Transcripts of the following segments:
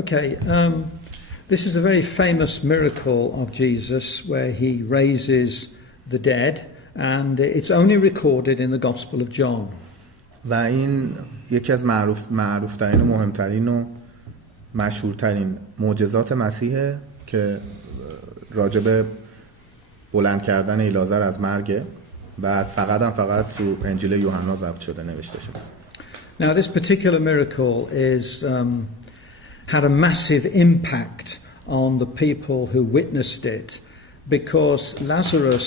Okay, this is a very famous miracle of Jesus where he raises the dead, and it's only recorded in the Gospel of John. و این یکی از معروفترین و مهمترین و مشهورترین معجزات مسیحه که راجب بلند کردن لازر از مرگ و فقط تو انجیل یوحنا ضبط شده نوشته شده. Now this particular miracle had a massive impact on the people who witnessed it, because Lazarus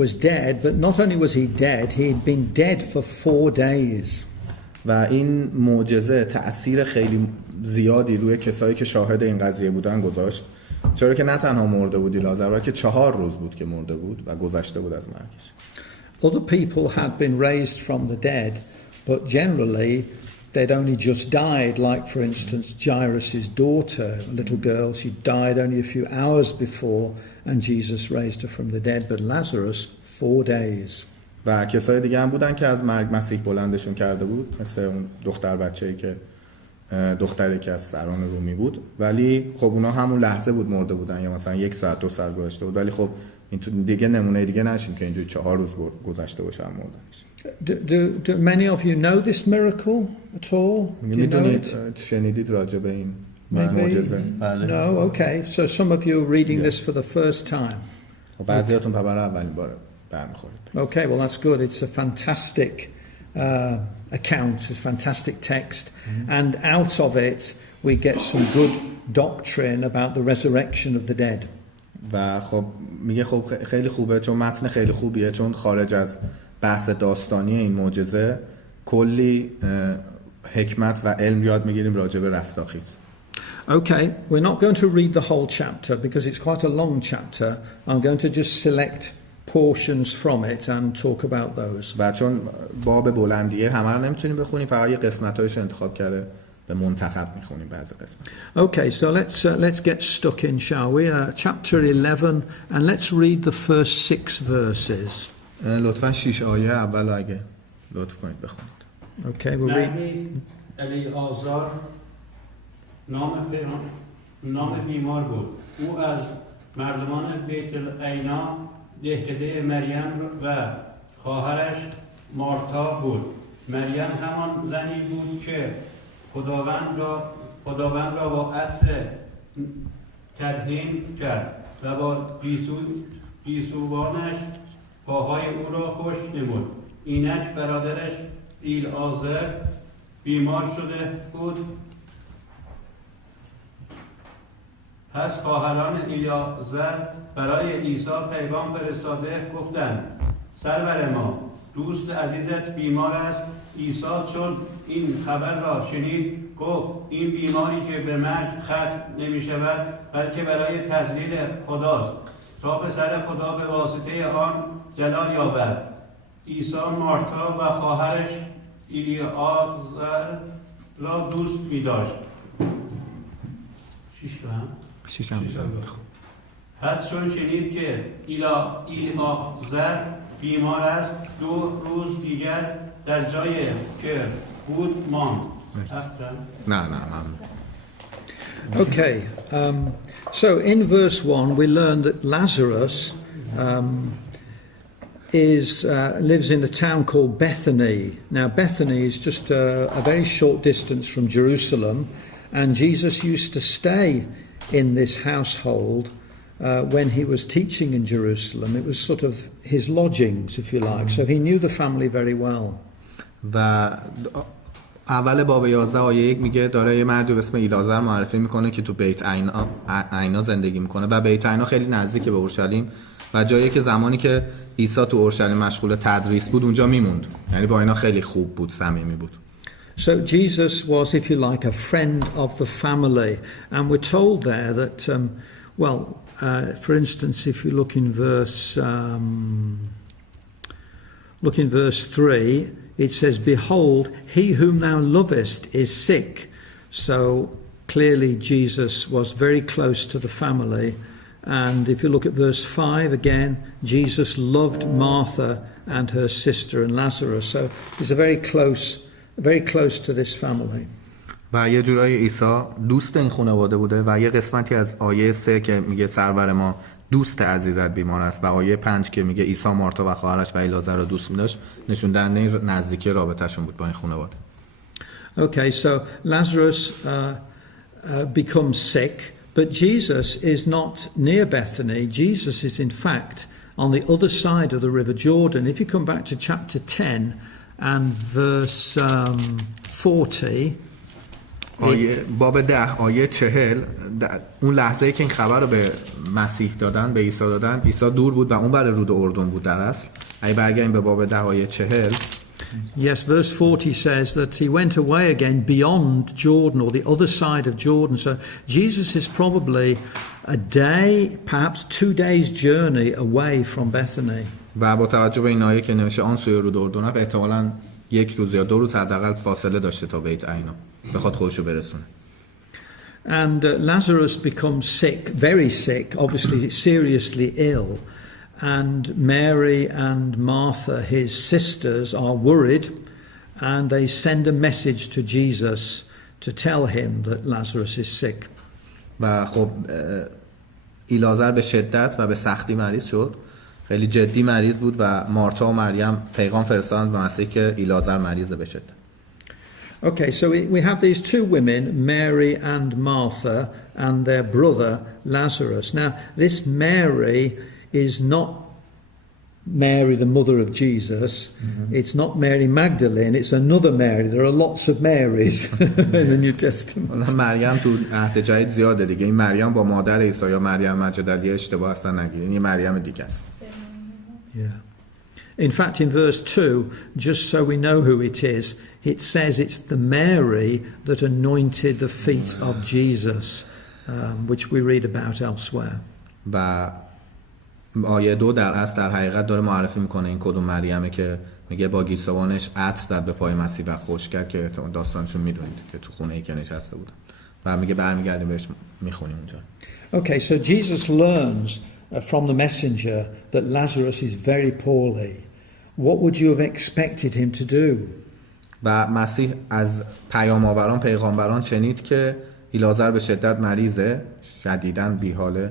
was dead, but not only was he dead, he had been dead for 4 days. و این معجزه تأثیر خیلی زیادی روی کسایی که شاهد این قضیه بودن گذاشت، چرا که نه تنها مرده بودی لازر، بلکه 4 روز بود که مرده بود و گذشته بود از مرگش. Other people had been raised from the dead, but generally they'd only just died, like for instance Jairus' daughter, a little girl, she died only a few hours before and Jesus raised her from the dead, but Lazarus 4 days. و کسای دیگه هم بودن که از مرگ مسیح بلندشون کرده بود، مثل اون دختر بچه‌ای که دختری که از سران رومی بود، ولی خب اونا همون لحظه بود مرده بودن، یا مثلا 1 ساعت 2 ساعت گذشته بود، ولی خب این دیگه نمونه دیگه نشیم که اینجوری 4 روز گذشته باشه هم مردنش. Do many of you know this miracle at all? میدونید شنیدید راجع به این معجزه؟ No, okay. So some of you are reading this for the first time. بعضیاتون برای اولین بار برمیخورید. Okay, well that's good. It's a fantastic account, it's a fantastic text, and out of it we get some good doctrine about the resurrection of the dead. و خب میگه خب خیلی خوبه، چون متن خیلی خوبیه، چون خارج از بحث داستانی این معجزه کلی حکمت و علم یاد میگیریم راجع به رستاخیز. Okay, we're not going to read the whole chapter because it's quite a long chapter. I'm going to just select portions from it and talk about those. و چون باب بلندیه همه رو نمیتونیم بخونیم، فقط یه قسمتایش انتخاب کرده به منتخب میخونیم بعضی قسمت. Okay, so let's get stuck in, shall we? Chapter 11, and let's read the first 6 verses. لطفاً 6 آیه اول اگه لطف کنید بخونید. Okay, we'll read. الیعازر نام بیمار بود. او از مردمان بیت العینا دهکده مریم و خواهرش مارتا بود. مریم همان زنی بود که خداوند را با عطر تدهین کرد و با گیسوانش پاهای او را خشک نمود. اینک برادرش الیعازر بیمار شده بود. پس خواهران الیعازر برای عیسی پیغام فرستاده گفتند: سرور ما، دوست عزیزت بیمار است. عیسی چون این خبر را شنید گفت: این بیماری که به مرگ ختم نمی شود بلکه برای تذلیل خداست، تا پسر خدا به واسطه آن جلال یابد. عیسی مارتا و خواهرش الیعازر را دوست می داشت. 6 پس چون شنید که الیعازر بیمار است 2 روز دیگر در جایی که بود ماند. نه. Okay, so in verse 1 we learn that Lazarus lives in a town called Bethany. Now Bethany is just a very short distance from Jerusalem, and Jesus used to stay in this household when he was teaching in Jerusalem. It was sort of his lodgings, if you like, so he knew the family very well. و اول باب 11 آیه 1 میگه داره یه مردی به اسم الیعازر معرفی میکنه که تو بیت عینا زندگی میکنه و بیت عینا خیلی نزدیک به اورشلیم و جایی که زمانی که عیسی تو اورشلیم مشغول تدریس بود اونجا میموند، یعنی با اینا خیلی خوب بود، صمیمی بود. So Jesus was, if you like, a friend of the family, and we're told there that for instance, if you look in verse 3, it says, "Behold, he whom thou lovest is sick." So clearly Jesus was very close to the family. And if you look at verse 5 again, Jesus loved Martha and her sister and Lazarus. So he's very close to this family. و یه جورایی عیسی دوست این خانواده بوده و یه قسمتی از آیه 3 که میگه سرور ما دوست عزیزت بیمار است و آیه 5 که میگه عیسی مارتا و خواهرش و لازر رو دوست می‌داشت نشون دهنده نزدیکی رابطه‌شون بود با این خانواده. Okay, so Lazarus becomes sick, but Jesus is not near Bethany. Jesus is in fact on the other side of the River Jordan. If you come back to chapter 10 and verse 40, آیه باب 10 آیه 40 اون لحظه‌ای که این خبر رو به مسیح دادن به عیسی دادن عیسی دور بود و اون بر رود اردن بود در اصل. اگه برگردیم به باب 10 آیه 40 yes, verse 40 says that he went away again beyond Jordan or the other side of Jordan. So Jesus is probably a day, perhaps 2 days journey away from Bethany. و با توجه به این آیه که نوشته آن سوی رود اردن احتمالاً 1 روز یا 2 روز حداقل فاصله داشته تا بیت عینا بخواد خودش رو برسونه. And Lazarus becomes sick, very sick, obviously seriously ill. And Mary and Martha, his sisters, are worried and they send a message to Jesus to tell him that Lazarus is sick. و خب لازر به شدت و به سختی مریض شد. خیلی جدی مریض بود و مارتا و مریم پیغام فرستادند به مسیح که لازر مریضه به شدت. Okay, so we have these two women, Mary and Martha, and their brother Lazarus. Now, this Mary is not Mary, the mother of Jesus. Mm-hmm. It's not Mary Magdalene. It's another Mary. There are lots of Marys in the New Testament. مریم تو عهد جدید زیاده دیگه. این مریم با مادر عیسی یا مریم مجدلیه اشتباه اصلا نگیرین. این مریم دیگه است. Yeah. In fact, in verse 2, just so we know who it is, it says it's the Mary that anointed the feet of Jesus, which we read about elsewhere. و آیه 2 در اصل در حقیقت داره معرفی میکنه این کدوم مریمه که میگه با گیسوانش عطر زد به پای مسیح و خوش کرد که داستانشون میدونید که تو خونه ای که نشسته بودن و میگه برمیگردیم بهش میخونیم اونجا. Okay, so Jesus learns from the messenger that Lazarus is very poorly. What would you have expected him to do? و مسیح از پیغامبران شنید که لازر به شدت مریضه، شدیداً بیحاله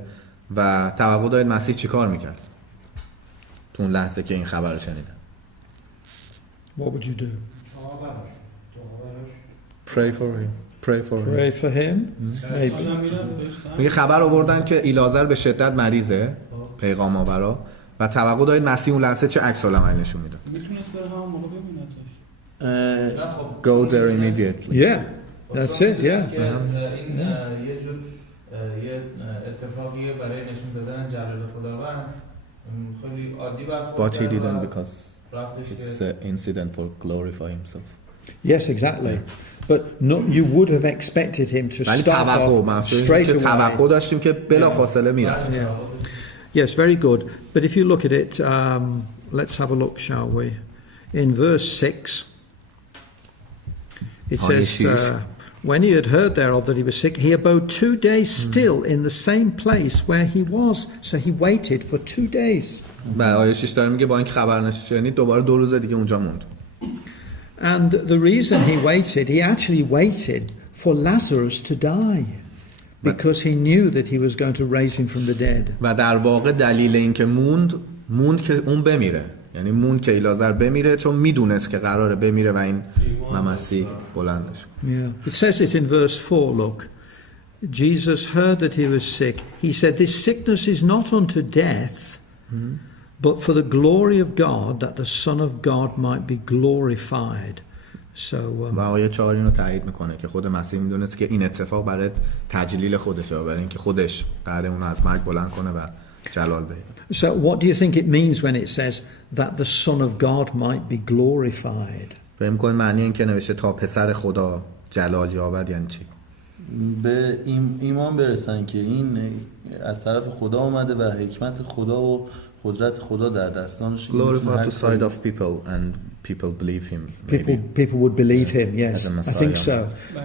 و توقع دارید مسیح چی کار میکرد تو اون لحظه که این خبر رو شنیدن. What would you do? Pray for him. Pray for him. Maybe. میگه خبر آوردن که لازر به شدت مریضه، پیغام آورا، و توقع دارید مسیح اون لحظه چه عکس العملی نشون میده. میتونست بره همون موقع ببیندش. Go there immediately. Yeah. That's it. Yeah. این یه جور یه اتفاقیه برای نشون دادن جلال خداوند خیلی عادی برخورد. But he didn't because it's an incident for glorify himself. Yes, exactly. But you would have expected him to start off straight away. توقع داشتیم که بلافاصله میرفت. Yes, very good. But if you look at it, let's have a look, shall we? In verse 6, it says, when he had heard thereof that he was sick, he abode 2 days still in the same place where he was. So he waited for 2 days. بله، آیه 6 داره میگه با اینکه خبر نشنید دوباره 2 روز دیگه اونجا موند. And the reason he actually waited for Lazarus to die. Because he knew that he was going to raise him from the dead. و در واقع دلیل این که موند که اون بمیره. یعنی موند که لازر بمیره چون میدونست که قراره بمیره و این مسیح بلندش. Yeah. It says it in verse 4, look. Jesus heard that he was sick. He said, this sickness is not unto death, but for the glory of God, that the Son of God might be glorified. و آیه 4 اینو تایید میکنه که خود مسیح میدونست که این اتفاق برای تجلیل خودشه، برای اینکه خودش قراره اون از مرگ بلند کنه و جلال بده. So what do you think it means when it says that the Son of God might be glorified? فهم کنید معنی این که نوشته تا پسر خدا جلال یابد یعنی چی؟ به ایمان برسن که این از طرف خدا اومده و حکمت خدا و قدرت خدا در دستانش. Glorify to side of people and people believe him. People would believe him, yes. I think so.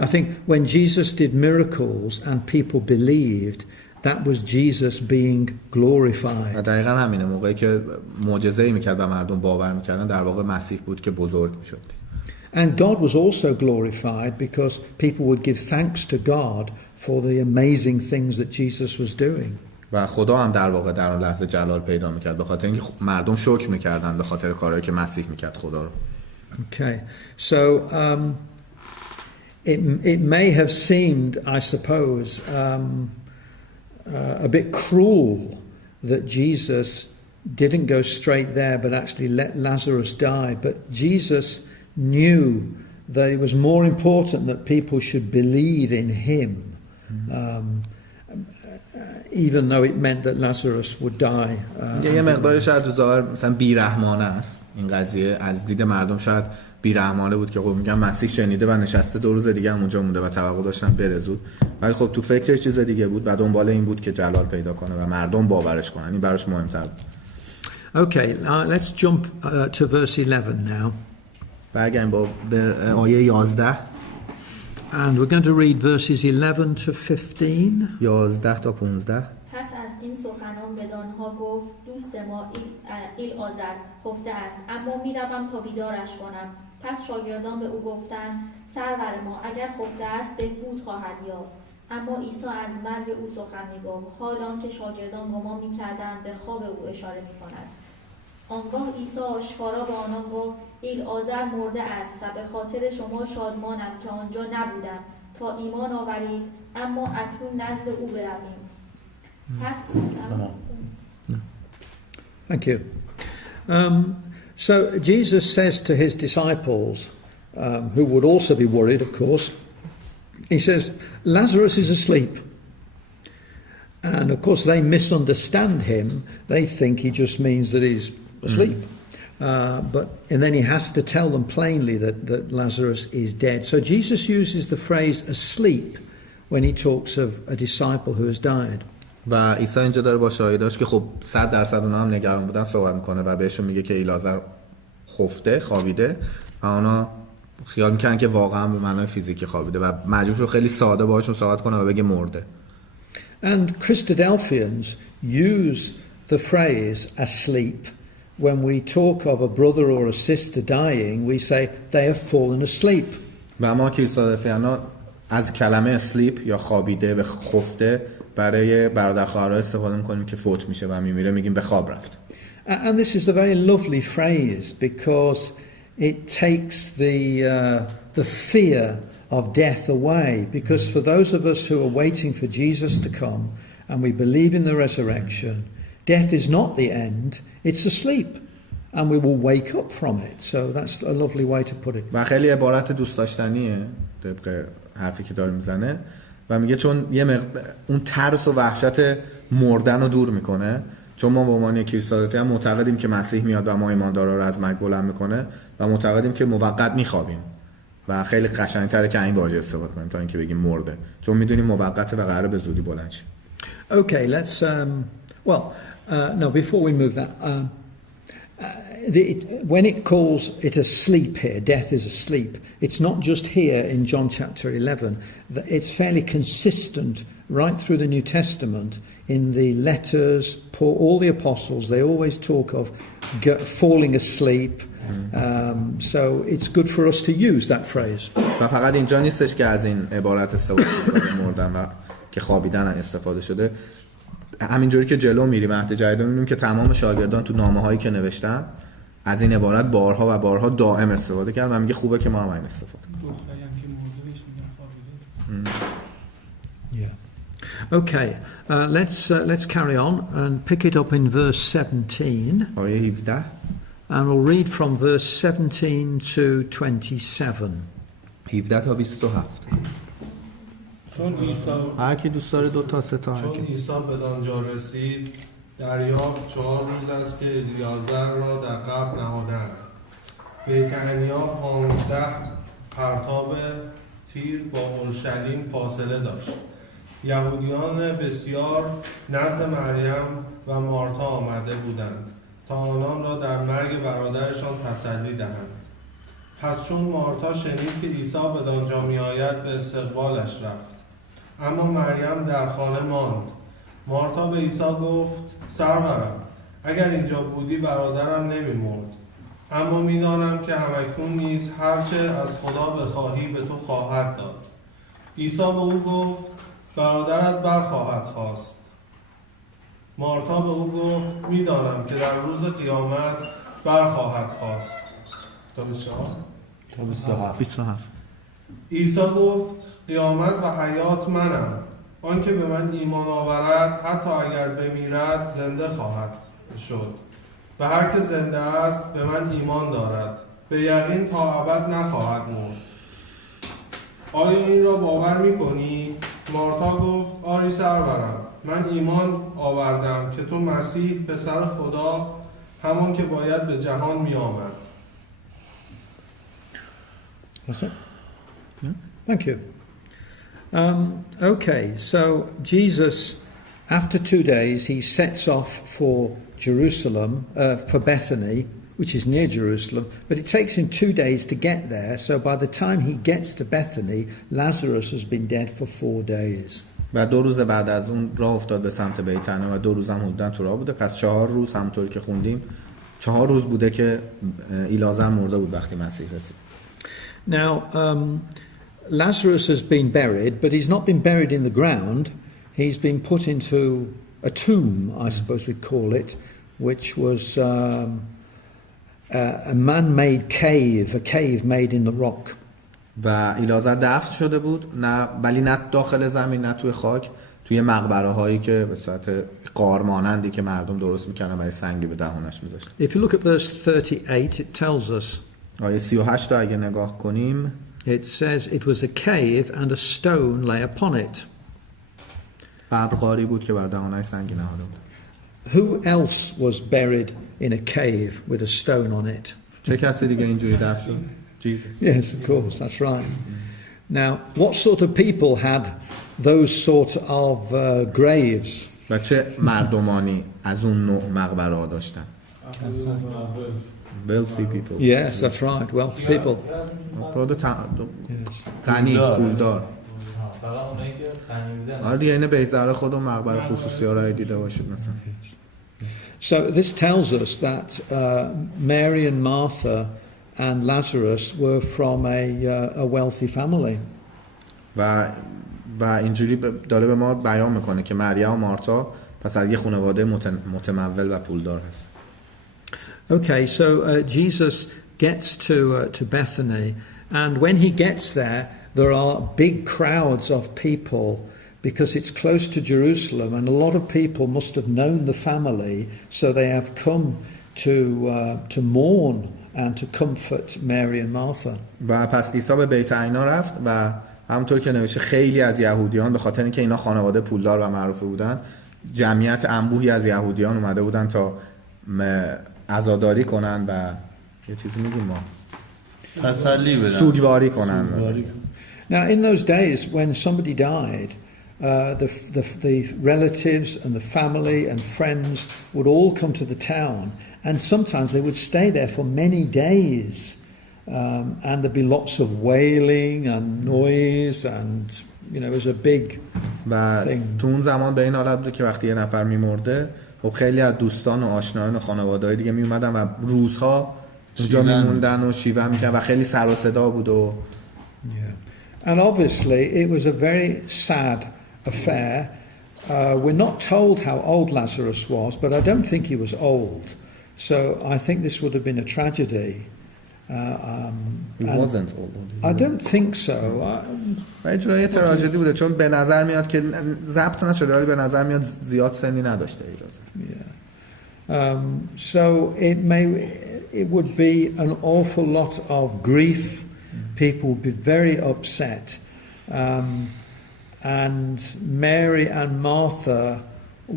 I think when Jesus did miracles and people believed, that was Jesus being glorified. دقیقاً همینه، موقعی که معجزه‌ای میکرد و مردم باور میکردن در واقع مسیح بود که بزرگ میشد. And God was also glorified because people would give thanks to God for the amazing things that Jesus was doing. و خدا هم در واقع در اون لحظه جلال پیدا میکرد به خاطر اینکه مردم شکر میکردن به خاطر کارهایی که مسیح میکرد خدا رو. Okay, so it may have seemed, I suppose, a bit cruel that Jesus didn't go straight there but actually let Lazarus die. But Jesus knew that it was more important that people should believe in him, even though it meant that Lazarus would die. یه مقداری شاید تو ظاهر مثلا بیرحمانه است این قضیه، از دید مردم شاید بیرحمانه بود که خب میگم مسیح شنیده و نشسته 2 روز دیگه هم اونجا مونده و توقع داشتن بره زود، ولی خب تو فکرش چیز دیگه بود و دنبال این بود که جلال پیدا کنه و مردم باورش کنن. این براش مهمتر بود. Okay, let's jump to verse 11 now. برگردیم با آیه 11. And we're going to read verses 11 to 15. 11 تا 15. پس از این سخنان بدانها گفت دوست ما ایلعازر خفته است، اما میروم تا بیدارش کنم. پس شاگردان به او گفتند سرور ما اگر خفته است بهبود خواهد یافت. اما عیسی از مرگ او سخن میگفت، حالان که شاگردان گمان میکردند به خواب او اشاره میکند. آنگاه عیسی آشکارا به آنان گفت ایلعازر مرده است و به خاطر شما شادمانم که آنجا نبودم تا ایمان آورید، اما اکنون نزد او برویم. پس Thank you. So Jesus says to his disciples, who would also be worried, of course, he says, Lazarus is asleep. And of course they misunderstand him. They think he just means that he's asleep. And then he has to tell them plainly that Lazarus is dead. So Jesus uses the phrase asleep when he talks of a disciple who has died. و عیسی اینجا داره با شاهداش که خب 100% اونا هم نگران بودن صحبت میکنه و بهشون میگه که ایلعازر خفته، خوابیده و اونا خیال میکنن که واقعا به معنای فیزیکی خوابیده و مجبور شد خیلی ساده باهاشون صحبت کنه و بگه مرده. And Christadelphians use the phrase asleep when we talk of a brother or a sister dying. We say they have fallen asleep. و ما کریستادلفیانا از کلمه sleep یا خوابیده و خفته برای برادر خواهرها استفاده میکنیم که فوت میشه و میمیره میگیم به خواب رفت. And this is a very lovely phrase because it takes the fear of death away, because for those of us who are waiting for Jesus to come and we believe in the resurrection, death is not the end, it's a sleep and we will wake up from it. So that's a lovely way to put it. و خیلی عبارت دوست داشتنیه طبق حرفی که داره میزنه و میگه چون اون ترس و وحشت مردن رو دور میکنه، چون ما به عنوان کریستادلفی هم معتقدیم که مسیح میاد و ما ایماندارا رو از مرگ بلند میکنه و معتقدیم که موقت میخوابیم و خیلی قشنگتره که این واژه استفاده کنیم تا اینکه بگیم مرده، چون میدونیم موقته و قراره به زودی بلند شه. Okay, let's no, before we move that, when it calls it asleep here, death is asleep, it's not just here in John chapter 11. It's fairly consistent right through the New Testament. In the letters, Paul, all the apostles, they always talk of falling asleep. So it's good for us to use that phrase. و فقط اینجا نیستش که از این عبارت استفاده شده مردن و که خوابیدن استفاده شده. همینجوری که جلو میریم عهد جدید میبینیم که تمام شاگردان تو نامه‌هایی که نوشتن از این عبارت بارها و بارها دائم استفاده کردن و میگه خوبه که ما هم این استفاده کنیم. Okay, let's carry on and pick it up in verse 17. آیه 17. And we'll read from verse 17 to 27. 17 تا 27. هر کی دوست داره 2 تا 3 تا هر چون کی. عیسی بدانجا رسید دریافت 4 روز است که الیعازر را در قبر نهادند. بیتعنیا 15 پرتاب تیر با اورشلیم فاصله داشت. یهودیان بسیار نزد مریم و مارتا آمده بودند تا آنان را در مرگ برادرشان تسلی دهند. پس چون مارتا شنید که عیسی بدانجا میآید به استقبالش رفت، اما مریم در خانه ماند. مارتا به عیسی گفت سرورم اگر اینجا بودی برادرم نمی‌مرد. اما میدانم که همکنون نیز هرچه از خدا بخواهی به تو خواهد داد. عیسی به او گفت برادرت برخواهد خواست. مارتا به او گفت میدانم که در روز قیامت برخواهد خواست. تا 27. عیسی گفت قیامت و حیات منم. آنکه به من ایمان آورد حتی اگر بمیرد زنده خواهد شد و هر که زنده است به من ایمان دارد به یقین تا ابد نخواهد مرد. آیا این را باور می‌کنی؟ مارتا گفت آری سرورم، من ایمان آوردم که تو مسیح پسر خدا همان که باید به جهان می آمد. That's it? No? Thank you. Okay, so Jesus, after 2 days, he sets off for Jerusalem, for Bethany, which is near Jerusalem, but it takes him 2 days to get there, so by the time he gets to Bethany, Lazarus has been dead for 4 days. و 2 روز بعد از اون راه افتاد به سمت بیت عنی و 2 روز هم حدوداً تو راه بوده. پس 4 روز همونطوری که خوندیم 4 روز بوده که ایلازر مرده بود وقتی مسیح رسید. Now, Lazarus has been buried, but he's not been buried in the ground. He's been put into a tomb, I suppose we'd call it, which was a man-made cave, a cave made in the rock. و ایلازر دفن شده بود، نه ولی نه داخل زمین نه توی خاک، توی مقبره هایی که به صورت غار مانندی که مردم درست میکنن برای سنگی به دهانش میذاشتن. If you look at verse 38, it tells us. آیه 38 رو اگه نگاه کنیم It says it was a cave and a stone lay upon it. قبر غاری بود که بر دهانش سنگی نهاده بود. Who else was buried in a cave with a stone on it? چه کسی دیگه اینجوری دفن شد؟ Jesus. Yes, of course, that's right. Now, what sort of people had those sort of graves? و چه مردمانی از اون نوع مقبره ها داشتن؟ Wealthy people. Yes, that's right, wealthy people. افراد Yes. غنی، پولدار. فقط اونایی که غنی بودن. آره دیگه اینه بیزاره خودم مقبره خصوصی ها رو دیده باشید مثلا. So this tells us that Mary and Martha and Lazarus were from a wealthy family. و اینجوری داره به ما بیان میکنه که مریم و مارتا پس از یه خانواده متمول و پولدار هست. Okay, so Jesus gets to Bethany, and when he gets there are big crowds of people because it's close to Jerusalem, and a lot of people must have known the family, so they have come to mourn and to comfort Mary and Martha. و پس عیسی به بیت عنی رفت و همونطور که نوشته خیلی از یهودیان به خاطر اینکه اینا خانواده پولدار و معروفه بودن، جمعیت انبوهی از یهودیان اومده بودن تا عزاداری کنن و یه چیزی میگیم ما تسلی بدن، سوگواری کنن. Now in those days when somebody died, the relatives and the family and friends would all come to the town, and sometimes they would stay there for many days, and there'd be lots of wailing and noise, and you know it was a big و thing. تو اون زمان به این حالت بود که وقتی یه نفر میمرده خب خیلی از دوستان و آشنایان و خانواده‌های دیگه میومدن و روزها اونجا میموندن و شیوه میکردن و خیلی سر و صدا بود و And obviously it was a very sad affair. We're not told how old Lazarus was, but I don't think he was old. So I think this would have been a tragedy. He wasn't old. I don't think so. و اجرای تراژدی بوده چون به نظر میاد که ضبط نشده ولی به نظر میاد زیاد سنی نداشته اجازه. So it would be an awful lot of grief. People would be very upset. And Mary and Martha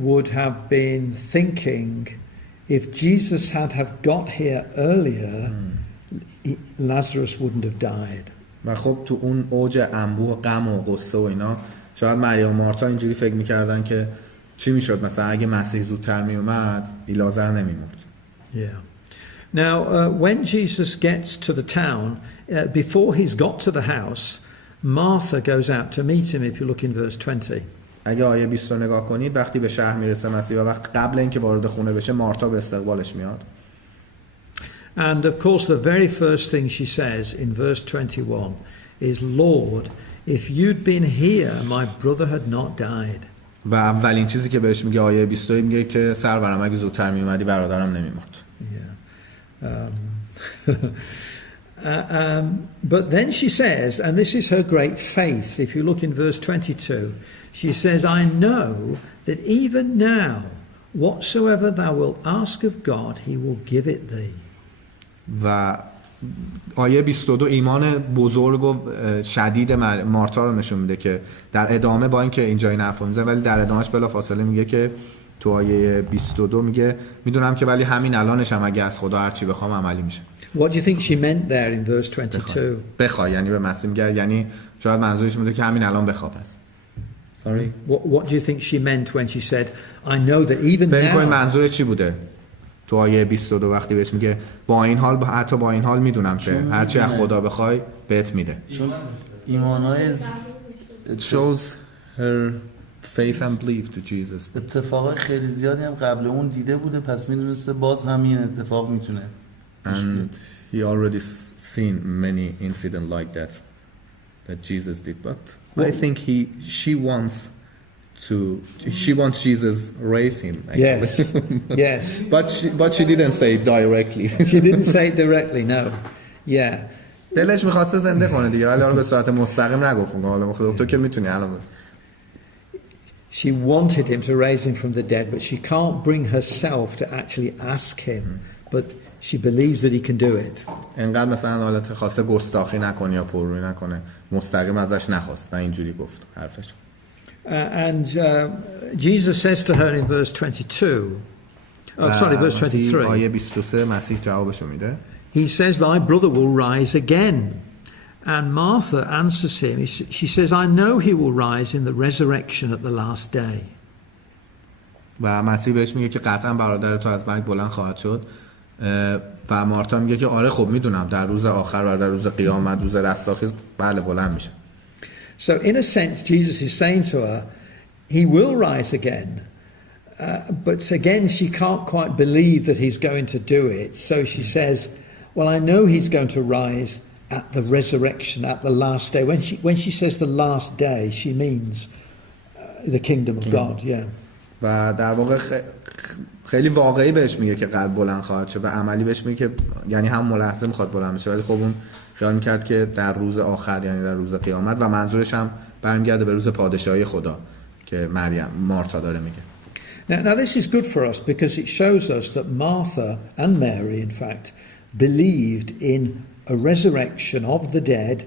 would have been thinking, if Jesus had have got here earlier, Lazarus wouldn't have died. و خب تو اون اوج انبوه و غم و غصه و اینا شاید مریم و مارتا اینجوری فکر میکردن که چی میشد مثلا اگه مسیح زودتر میومد لازر نمیمرد. Yeah. Now, when Jesus gets to the town, before he's got to the house, Martha goes out to meet him, if you look in verse 20. اگه آیه 20 رو نگاه کنید وقتی به شهر میرسه مسیح و وقت قبل اینکه وارد خونه بشه مارتا به استقبالش میاد. And of course, the very first thing she says in verse 21 is, Lord, if you'd been here, my brother had not died. و اولین چیزی که بهش میگه آیه 22 میگه که سرورم اگه زودتر میومدی برادرم نمیمرد. But then she says, and this is her great faith, if you look in verse 22, she says, I know that even now, whatsoever thou wilt ask of God, he will give it thee. و آیه 22 ایمان بزرگ و شدید مارتا رو نشون میده که در ادامه با اینکه اینجا این حرفو میزنه ولی در ادامهش بلافاصله میگه که تو آیه 22 میگه میدونم که ولی همین الانش هم اگه از خدا هر چی بخوام عملی میشه. What do you think she meant there in verse 22? بخوای یعنی به مسیح میگه یعنی شاید منظورش بوده که همین الان بخواه پس. Sorry. What do you think she meant when she said I know that even فکر کنید now منظورش چی بوده؟ تو آیه 22 وقتی بهش میگه با این حال حتی با این حال میدونم که هر چی از خدا بخوای بهت میده. چون ایمانای It shows her faith and belief to Jesus. اتفاقای خیلی زیادی هم قبل اون دیده بوده پس میدونسته باز همین اتفاق میتونه. And he already seen many incidents like that Jesus did. But I think she wants Jesus raise him. Actually. Yes. But she didn't say it directly. She didn't say it directly, no. Yeah. دلش می‌خواسته زنده کنه دیگه ولی اون به صورت مستقیم نگفت. حالا تو که میتونی الان. She wanted him to raise him from the dead, but she can't bring herself to actually ask him. But she believes that he can do it. انقدر مثلا حالت خواسته گستاخی نکنه یا پررویی نکنه مستقیم ازش نخواست و اینجوری گفت حرفش. And Jesus says to her in verse 22, verse 23. آیه 23 مسیح جوابشو میده. He says, thy brother will rise again. And Martha answers him. She says, I know he will rise in the resurrection at the last day. و مسیح بهش میگه که قطعا برادر تو از مرگ بلند خواهد شد. و مارتا میگه که آره خب میدونم در روز آخر و در روز قیامت روز رستاخیز بله بلند میشه. So in a sense Jesus is saying to her he will rise again. But again she can't quite believe that he's going to do it. So she says, well I know he's going to rise at the resurrection at the last day. When she says the last day she means the kingdom of God. Yeah. و در واقع خیلی واقعی بهش میگه که قلب بلند خواهد شد و عملی بهش میگه که یعنی هم لحظه میخواد بلند بشه ولی خب اون خیال میکرد که در روز آخر یعنی در روز قیامت و منظورش هم برمیگرده به روز پادشاهی خدا که مارتا داره میگه. Now this is good for us because it shows us that Martha and Mary in fact believed in a resurrection of the dead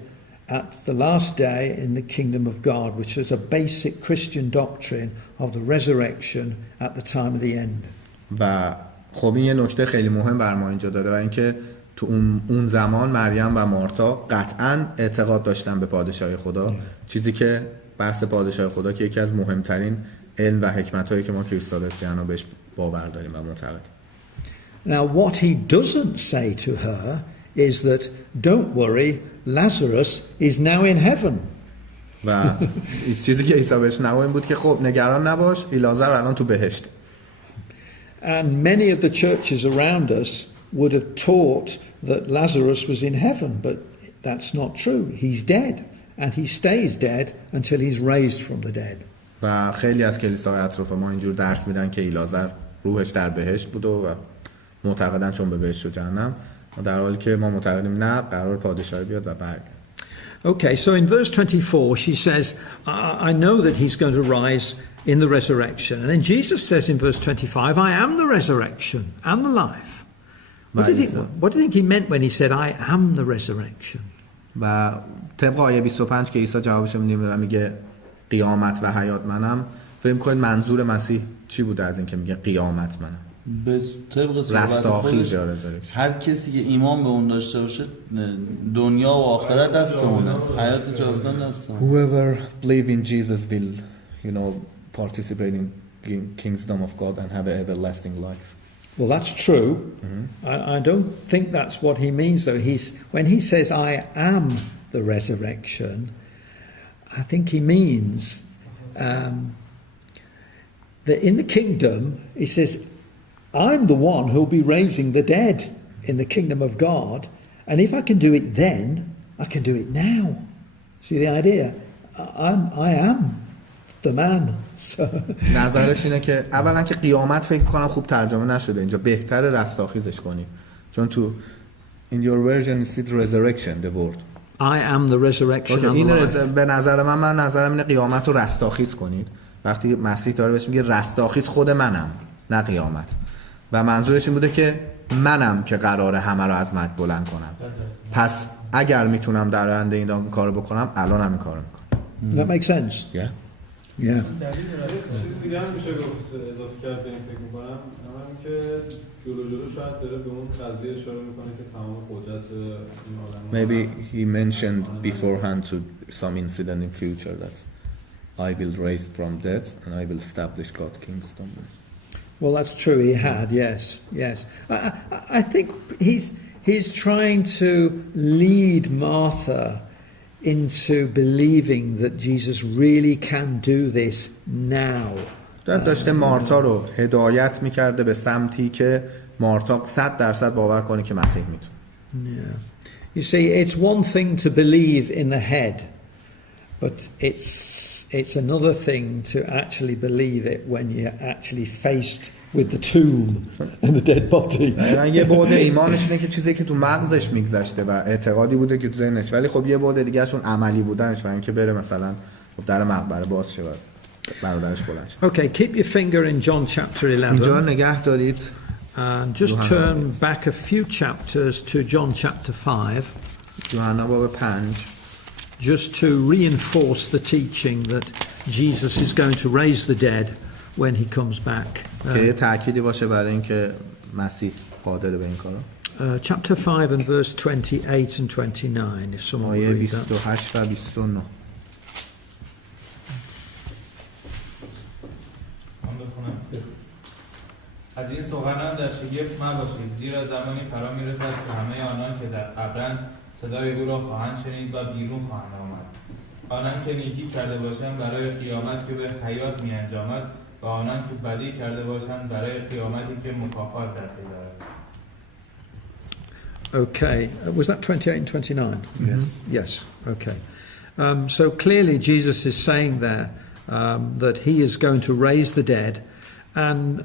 at the last day in the kingdom of God, which is a basic Christian doctrine of the resurrection at the time of the end. و خب این یه نکته خیلی مهم بر ما اینجا داره و اینکه تو اون زمان مریم و مارتا قطعاً اعتقاد داشتن به پادشاهی خدا چیزی که بحث پادشاهی خدا که یکی از مهمترین علم و حکمتایی که ما کریستالوسی‌ها بهش باور داریم و معتقدیم. Now what he doesn't say to her is that don't worry Lazarus is now in heaven. و چیزی که عیسی بهش نگفت این بود که خب نگران نباش لازر الان تو بهشت. And many of the churches around us would have taught that Lazarus was in heaven, but that's not true. He's dead and he stays dead until he's raised from the dead. و خیلی از کلیساهای اطراف ما اینجور درس میدن که لازر روحش در بهشت بود و معتقدن چون به بهشت و جهنم در حالی که ما معتقدیم نه قرار پادشاهی بیاد و برگرده. Okay, so in verse 24 she says, I know that he's going to rise in the resurrection. And then Jesus says in verse 25, I am the resurrection and the life. What do you think he meant when he said, I am the resurrection? و طبق آیه 25 که عیسی جوابش میده و میگه قیامت و حیات منم فکر کنید منظور مسیح چی بوده از این که میگه قیامت منم؟ به طبق صحبت خودش هر کسی که ایمان به اون داشته باشه دنیا و آخرت دست اونه حیات جاودان دست اونه. Whoever believe in Jesus will participate in kingdom of God and have an everlasting life. Well, that's true. I don't think that's what he means though. When he says I am the resurrection, I think he means that in the kingdom he says I'm the one who'll be raising the dead. in the kingdom of God, and if I can do it then, I can do it now. See the idea? I am the man. So نظرش اینه که اولا که قیامت فکر کنم خوب ترجمه نشده اینجا، بهتر رستاخیزش کنید، چون تو in your version is it resurrection the word. I am the resurrection and the life. به نظر من نظرم اینه قیامت رو رستاخیز کنید. وقتی مسیح داره بهش میگه رستاخیز خود منم نه قیامت، و منظورش این بوده که منم که قراره همه رو از مرگ بلند کنم، پس اگر میتونم در آینده این کارو بکنم الانم این کارو میکنم. That makes sense. Yeah. Yeah. چیز دیگه هم میشه گفت اضافه کرد به این فکر میکنم، هم که جلو شاید داره به اون قضیه اشاره میکنه که تمام قدرت این عالم Maybe he mentioned beforehand to some incident in future that I will raise from dead and I will establish God's kingdom. Well, that's true. He had, yes. I think he's trying to lead Martha into believing that Jesus really can do this now. داشته مارتا رو هدایت میکرده به سمتی که مارتا 100% باور کنه که مسیح میتونه. Yeah. You see, it's one thing to believe in the head, but it's another thing to actually believe it when you're actually faced with the tomb and the dead body. یه بعد ایمانش اینه که چیزی که تو مغزش میگذشته و اعتقادی بوده که تو ذهنش، ولی خب یه بعد دیگه اشون عملی بودنش و اینکه بره مثلا خب در مقبره باز شه برادرش بلند شه. Okay, keep your finger in John chapter 11. اینجا نگه دارید. And just turn back a few chapters to John chapter 5. یوحنا باب 5. Just to reinforce the teaching that Jesus is going to raise the dead when he comes back. که تأکیدی باشه برای اینکه مسیح قادر به این کارو. Chapter 5 and verse 28 and 29 if someone آیه would read that. 28 و 29. از این سخنان در شگفت مباشید، زیرا زمانی فرا میرسد که همه آنان که در قبرند صدای او را خواهند شنید و بیرون خواهند آمد. آنان که نیکی کرده باشند برای قیامت که به حیات می انجامد و آنان که بدی کرده باشند برای قیامتی که مکافات در پی دارد. Okay, was that 28 and 29? Yes. Yes, okay. So clearly Jesus is saying there that he is going to raise the dead, and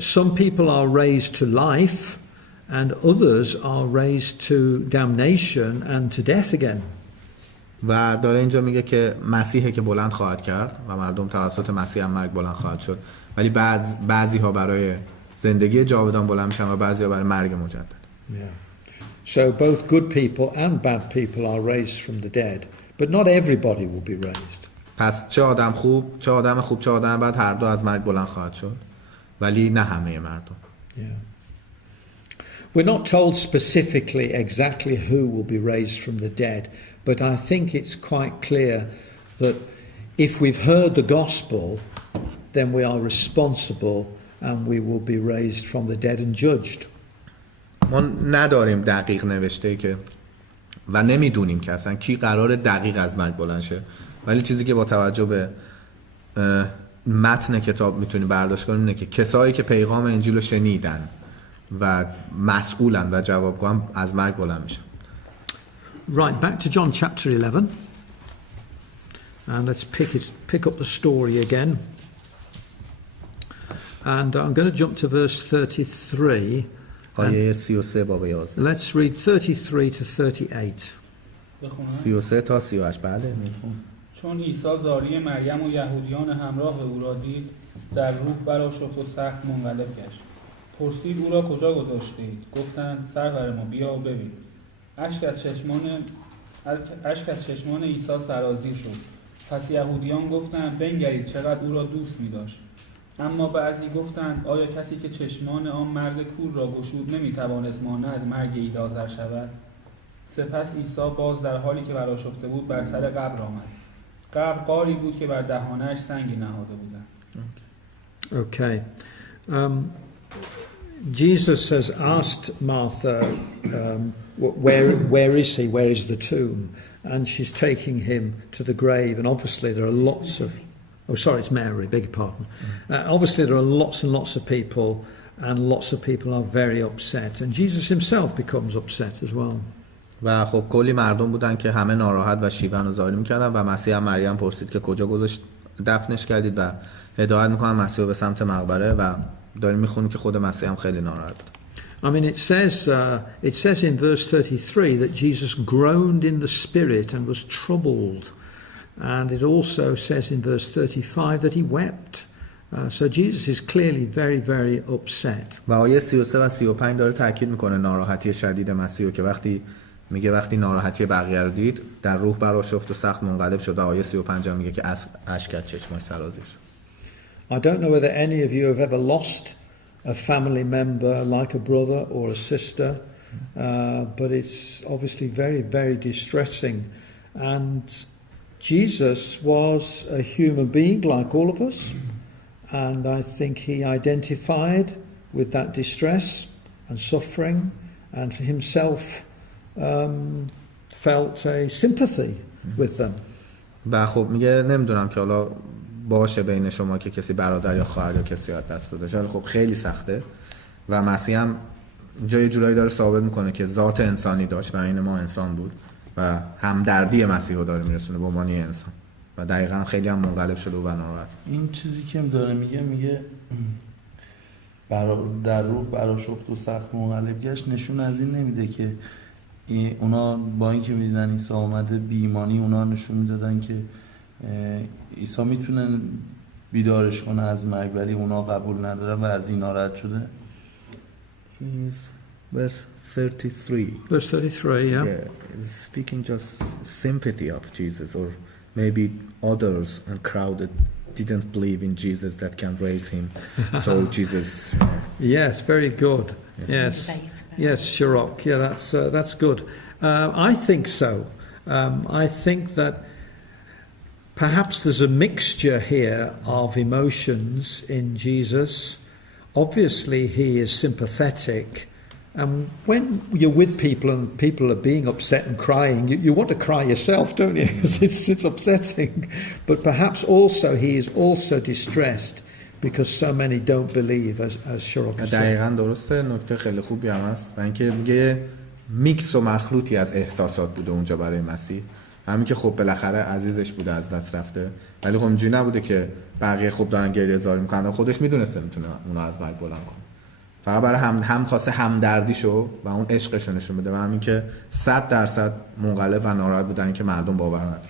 some people are raised to life and others are raised to damnation and to death again. و داره اینجا میگه که مسیحه که بلند خواهد کرد و مردم توسط مسیح هم مرگ بلند خواهد شد، ولی بعضی ها برای زندگی جاودان بلند میشن و بعضی ها برای مرگ مجدد. Yeah. So both good people and bad people are raised from the dead, but not everybody will be raised. پس چه آدم خوب چه آدم بد هر دو از مرگ بلند خواهد شد، ولی نه همه مردم. Yeah. We're not told specifically exactly who will be raised from the dead, but I think it's quite clear that if we've heard the gospel, then we are responsible and we will be raised from the dead and judged. ما نداریم دقیق نوشته که و نمیدونیم که اصلا کی قرار دقیق از مرگ بلند شه، ولی چیزی که با توجه به متن کتاب میتونیم برداشت کنیم اینه که کسایی که پیغام انجیل رو شنیدن و مسئولن و جوابگوان از مرگ بلند میشن. Right, back to John chapter 11. And let's pick up the story again. And I'm going to jump to verse 33. آیه 33 باب 11. Let's read 33 to 38. 33 تا 38 بله. چون عیسی زاری مریم و یهودیان همراه او را دید، در روح برآشفت و سخت منقلب گشت. پرسید او را کجا گذاشتید؟ گفتند سرور ما بیا و ببین. اشک از چشمان عیسی سرازیر شد. پس یهودیان گفتند بنگرید چقدر او را دوست می داشت. اما بعضی گفتند آیا کسی که چشمان آن مرد کور را گشود نمی توانست مانع از مرگ ایلعازر شود؟ سپس عیسی باز در حالی که برآشفته بود بر سر قبر آمد. قبر غاری بود که بر دهانش سنگی نهاده بودند. Okay. Jesus has asked Martha, where is he? Where is the tomb? And she's taking him to the grave. And obviously there are lots of... Oh, sorry, it's Mary, beg your pardon. Obviously there are lots and lots of people and lots of people are very upset. And Jesus himself becomes upset as well. و خب کلی مردم بودن که همه ناراحت و شیون رو ظاهر می‌کردن و مسیح هم مریم پرسید که کجا گذاشت دفنش کردید و هدایت می‌کنن مسیح رو به سمت مقبره و داریم می‌خونیم که خود مسیح هم خیلی ناراحت بود. I mean, it says in verse 33 that Jesus groaned in the spirit and was troubled. And it also says in verse 35 that he wept. So Jesus is clearly very, very upset. و آیه 33 و 35 داره تاکید میکنه ناراحتی شدید مسیح رو که وقتی ناراحتی بقیه رو دید در روح برآشفت و سخت منقلب شد. و آیه 35 هم میگه که اشک از چشماش سرازیر شد. I don't know whether any of you have ever lost a family member like a brother or a sister, but it's obviously very, very distressing. And Jesus was a human being like all of us, and I think he identified with that distress and suffering, and himself felt a sympathy with them. و خب میگه نمیدونم که حالا باشه بین شما که کسی برادر یا خواهر یا کسی از دست داده، ولی خب خیلی سخته و مسیح هم جای جورایی داره ثابت میکنه که ذات انسانی داشت و این ما انسان بود و همدردی مسیح رو داره میرسونه به عنوان انسان و دقیقاً خیلی هم منقلب شده و ناراحت. این چیزی که داره میگه در روح برآشفت و سخت منقلب گشت نشون از این نمیده که اونا با اینکه میدیدن عیسی اومده بیمانی اونا نشون میدادن که عیسی میتونه بیدارش کنه از مرگ، ولی اونا قبول ندارن و از این ناراحت شده. Verse 33. Verse 33, yeah. Is speaking just sympathy of Jesus, or maybe others and crowded didn't believe in Jesus that can raise him. So Jesus. Yes, very good. Yes, yes, Shirok. Yeah, that's good. I think so. I think that perhaps there's a mixture here of emotions in Jesus. Obviously, he is sympathetic. And when you're with people and people are being upset and crying, you want to cry yourself, don't you? Because it's upsetting. But perhaps also he is also distressed because so many don't believe, as Shirok said. دقیقاً درسته. نکته خیلی خوبی هم هست. و اینکه میگه میکس و مخلوطی از احساسات بوده اونجا برای مسیح. همین که خب بالاخره عزیزش بوده از دست رفته، ولی خب اینجوری نبوده که بقیه خب دارن گریه زاری میکنن، خودش میدونسته میتونه اونو از مرگ بلند کنه. فقط برای هم خواسته همدردیشو و اون عشقشو نشون بده و همین که 100% منقلب و ناراحت بودن که مردم باور ندارن.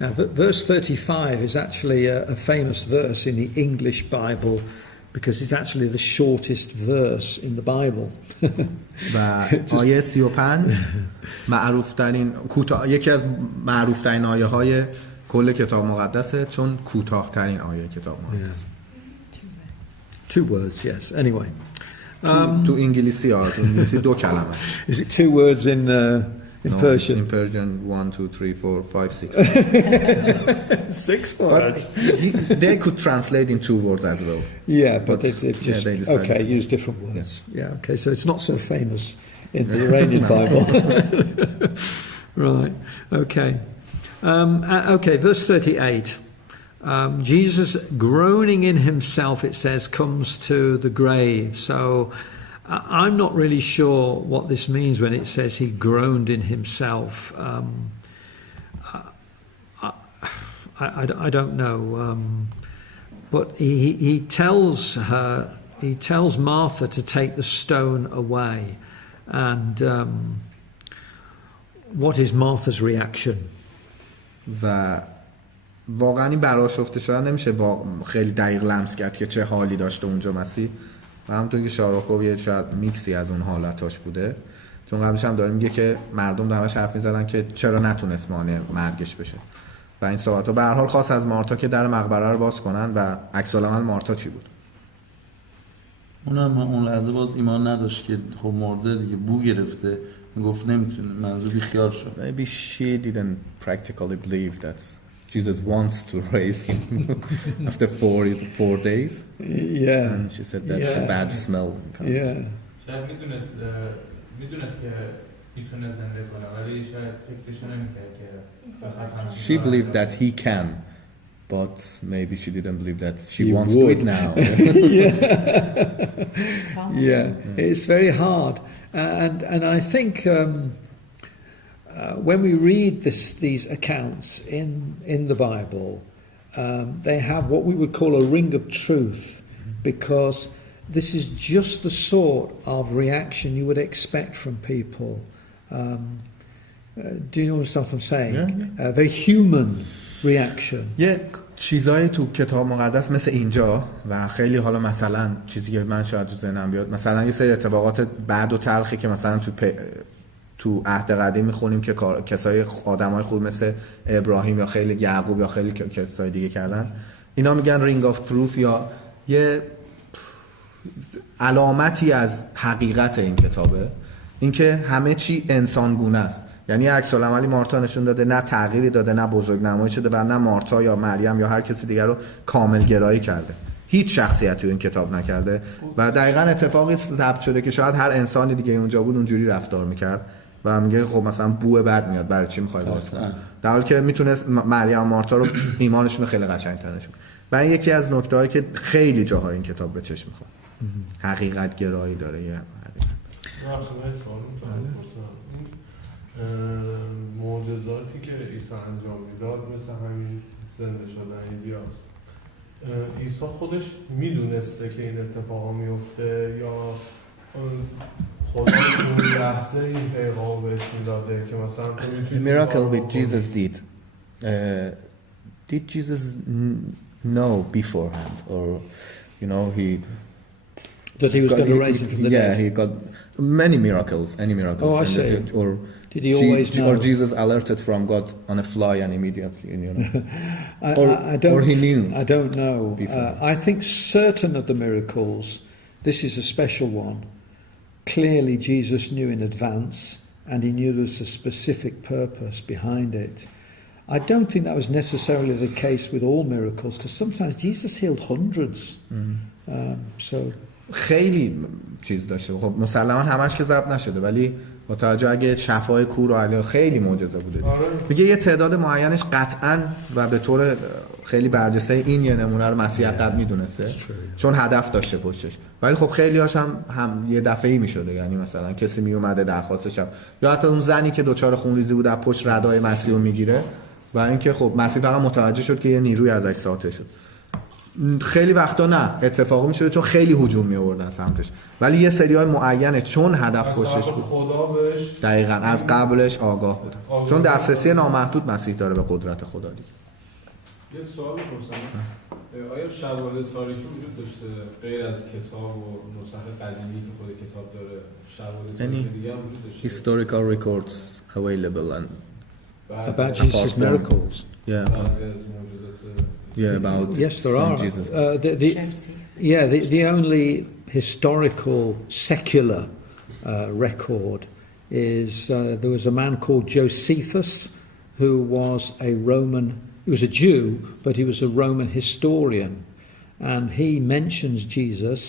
Now, verse 35 is actually a famous verse in the English Bible because it's actually the shortest verse in the Bible. و آیه 35 یکی از معروف ترین آیه های کل کتاب مقدسه چون کوتاه ترین آیه کتاب مقدس. Two words, yes. Anyway. تو انگلیسی تو انگلیسی 2 کلمه. Is it 2 words in No, Persian? In Persian 1, 2, 3, 4, 5, 6. 6 words. They could translate in 2 words as well. Yeah, but they just they decided use different words. Yeah, okay. So it's not so famous in the Iranian Bible. Right. Okay. Okay. Verse 38. Jesus, groaning in himself, it says, comes to the grave. So I'm not really sure what this means when it says he groaned in himself. I don't know. But he tells Martha to take the stone away. And what is Martha's reaction? و واقعا این برآشفته شدن نمیشه با خیلی دقیق لمس کرد که چه حالی داشته اونجا مسیح و همونطور که شاروخ یه شاید میکسی از اون حالتاش بوده چون قبلش هم داره میگه که مردم همش حرف میزدن که چرا نتونست مانع مرگش بشه و این صحبت‌ها به هر حال خواست از مارتا که در مقبره رو باز کنن و عکس العمل مارتا چی بود؟ اونم اون لحظه باز ایمان نداشت که خب مرده دیگه بو گرفته میگفت نمیتونه منظور بی خیال شد. Maybe she didn't practically believe that Jesus wants to raise him after 4 days. Yeah. And she said that's a bad smell. Yeah. شاید میدونست که میتونه زنده کنه ولی شاید فکرش نمی‌کرد که She believed that he can but maybe she didn't believe that she You wants to would. do it now. Yeah, it's very hard, and I think when we read these accounts in the Bible, they have what we would call a ring of truth, because this is just the sort of reaction you would expect from people. Do you understand what I'm saying? Yeah. A very human reaction. یه چیزایی تو کتاب مقدس مثل اینجا و خیلی حالا مثلا چیزی که من شاید تو ذهنم بیاد، مثلا یه سری اتفاقات بد و تلخی که مثلا تو عهد قدیم میخونیم که کسای آدمای خوب مثل ابراهیم یا خیلی یعقوب یا خیلی کسای دیگه کردن، اینا میگن رینگ آف تروث، یا یه علامتی از حقیقت این کتابه، اینکه همه چی انسانگونه است. یعنی عکس العملی مارتا نشون داده، نه تغییری داده، نه بزرگنمایی شده و نه مارتا یا مریم یا هر کسی دیگر رو کامل گرایی کرده. هیچ شخصیتی این کتاب نکرده و دقیقاً اتفاقی ثبت شده که شاید هر انسانی دیگه اونجا بود اونجوری رفتار میکرد و میگه خب مثلا بو بد میاد، برای چی میخوای باز کنی، در حالی که میتونست مریم و مارتا رو ایمانشون رو خیلی قشنگ‌تر نشون. و این یکی از نکته‌هایی که خیلی جاهای این کتاب به چشم میخوره، حقیقت گرایی داره. یه معجزاتی که عیسی انجام میداد مثل همین زنده شدن الیاس، عیسی خودش میدونسته که این اتفاقا میفته یا خدا اون لحظه این پیغام بهش میداده که مثلا تو The miracle which Jesus did Jesus know beforehand, or you know That he was going to raise him from the dead. he got many miracles, any miracles. Oh, I see. Or did he always know? Or Jesus alerted from God on a fly and immediately, you know. I don't, or he knew. I don't know. I think certain of the miracles, this is a special one. Clearly Jesus knew in advance, and he knew there was a specific purpose behind it. I don't think that was necessarily the case with all miracles, because sometimes Jesus healed hundreds. So خیلی چیز داشته. خب مسلما همش که ضبط نشده، ولی با توجه اگه شفای کور و علی خیلی معجزه بوده. میگه یه تعداد معینش قطعاً و به طور خیلی برجسته این یه نمونه رو مسیح عقب میدونسته، چون هدف داشته پشتش. ولی خب خیلی هاش هم یه دفعه‌ای میشده، یعنی مثلا کسی میومده درخواستش یا حتی اون زنی که دچار خونریزی بود از پشت ردای مسیح رو میگیره و اینکه خب مسیح فقط متوجه شد که یه نیروی ازش ساطع شد. خیلی وقتا نه اتفاقی میشده چون خیلی هجوم میآوردن سمتش، ولی یه سریای معینه چون هدف پشتش بود خدا بهش دقیقاً از قبلش آگاه بودن، چون دسترسی نامحدود مسیح داره به قدرت خدا دیگه. یه سوال بپرسم، آیا شواهد تاریخی وجود داشته غیر از کتاب و نسخ قدیمی که خود کتاب داره؟ شواهد تاریخی دیگه هم وجود داشته؟ Historical records available and about Jesus' miracles. Yeah, about yes, there are. Jesus. The only historical secular record is there was a man called Josephus, who was a Roman. He was a Jew, but he was a Roman historian, and he mentions Jesus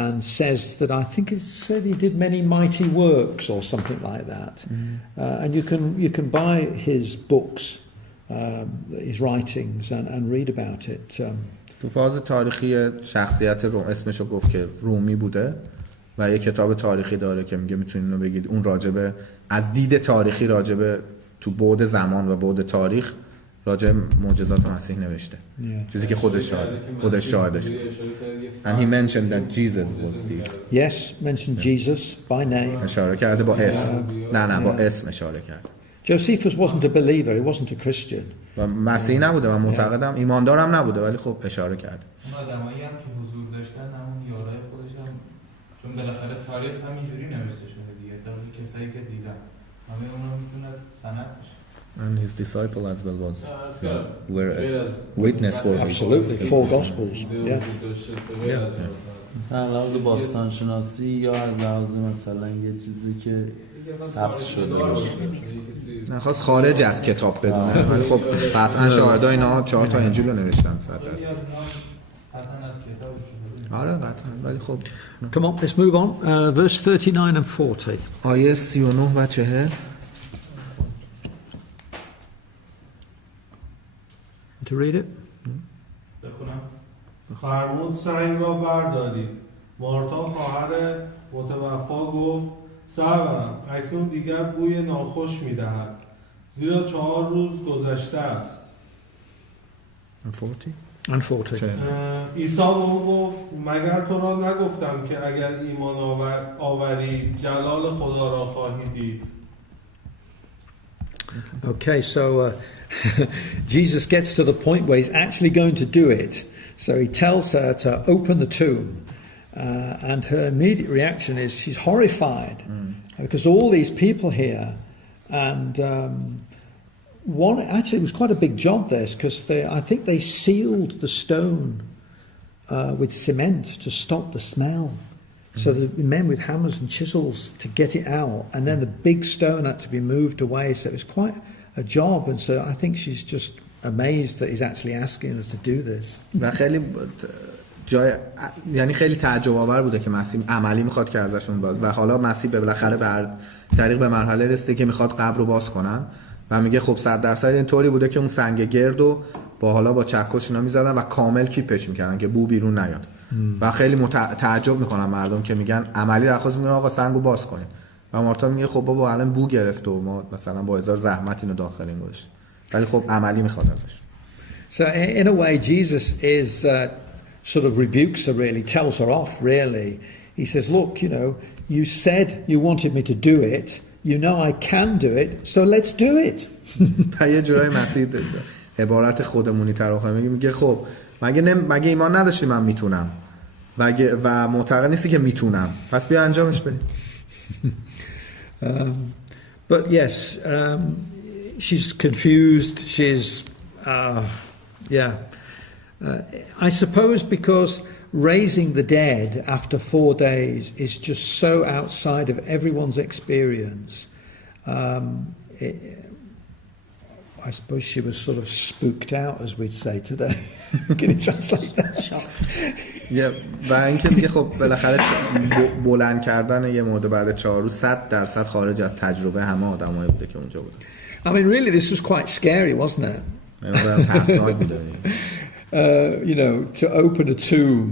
and says that I think it said he did many mighty works or something like that. And you can buy his books, his writings, and read about it. تو فاز تاریخی شخصیت روم اسمشو گفت که رومی بوده و یه کتاب تاریخی داره که میگه میتونین رو بگید اون راجبه از دید تاریخی راجبه تو بعد زمان و بعد تاریخ راجع معجزات مسیح نوشته. چیزی که خودش شاهدش. And he mentioned that Jesus was the. Yes, mentioned Jesus by name. اشاره کرده با اسم. نه با اسم اشاره کرد. Josephus wasn't a believer, he wasn't a Christian. و مسیحی نبوده و معتقدم ایماندارم نبوده، ولی خب اشاره کرد. اون آدمایی هم که حضور داشتن همون یارای خودش هم، چون بالاخره تاریخ همینجوری نوشته شده دیگه، تا کسایی که دیدن همه اونا میتونن سند بشه. And his disciple as well were a witness for him. Absolutely, 4 Gospels. مثلا لحاظ باستانشناسی یا از لحاظ مثلا یه چیزی که ثبت شده باشه، نخواست خارج از کتاب بدونه، ولی خب قطعا شاهدا اینا 4 تا انجیل رو نوشتن 100%. آره قطعا، ولی خب Come on, let's move on. Verse 39 and 40. آیه 39 و 40. To read it? بخونم. فرمود سنگ را بردارید. مارتا خواهر متوفا گفت سرورم اکنون دیگر بوی ناخوش می‌دهد زیرا 4 روز گذشته است. And 40. عیسی به او گفت مگر تو را نگفتم که اگر ایمان آوری جلال خدا را خواهی دید. Okay, so Jesus gets to the point where he's actually going to do it. So he tells her to open the tomb, and her immediate reaction is she's horrified because all these people here, and one actually it was quite a big job this because I think they sealed the stone with cement to stop the smell. So the men with hammers and chisels to get it out, and then the big stone had to be moved away. So it was quite a job, and so I think she's just amazed that he's actually asking her to do this. و خیلی یعنی خیلی تعجب آور بوده که مسیح عملی میخواد که ازشون باز و حالا مسیح بالاخره بر طریق به مرحله رسیده که میخواد قبر رو باز کنن و میگه خب 100% اینطوری بوده که اون سنگ گرد رو با چکش اینا میزدن و کامل کیپش میکردن که بو بیرون نیاد. و خیلی تعجب میکنن مردم که میگن عملی درخواست میکنن آقا سنگو باز کنین و مارتا میگه خب بابا الان بو گرفت و ما مثلا با هزار زحمت اینو داخل این گذاشتیم ولی خب عملی میخواد ازش. So in a way Jesus is sort of rebukes her really, tells her off really. He says look, you know, you said you wanted me to do it, you know I can do it, so let's do it. یه جورای مسیح عبارت خودمونی تر میگه خب مگه ایمان نداشتی من میتونم و معتقد نیستی که میتونم پس بیا انجامش بدیم. But yes, she's confused. She's I suppose because raising the dead after 4 days is just so outside of everyone's experience. I suppose she was sort of spooked out, as we'd say today. Can you translate that? و اینکه میگه خب بالاخره بلند کردن یه مرده بعد 4 روز 100% خارج از تجربه همه آدمایی بوده که اونجا بودن. I mean, really, this was quite scary, wasn't it? ترسناک بوده. You know, to open a tomb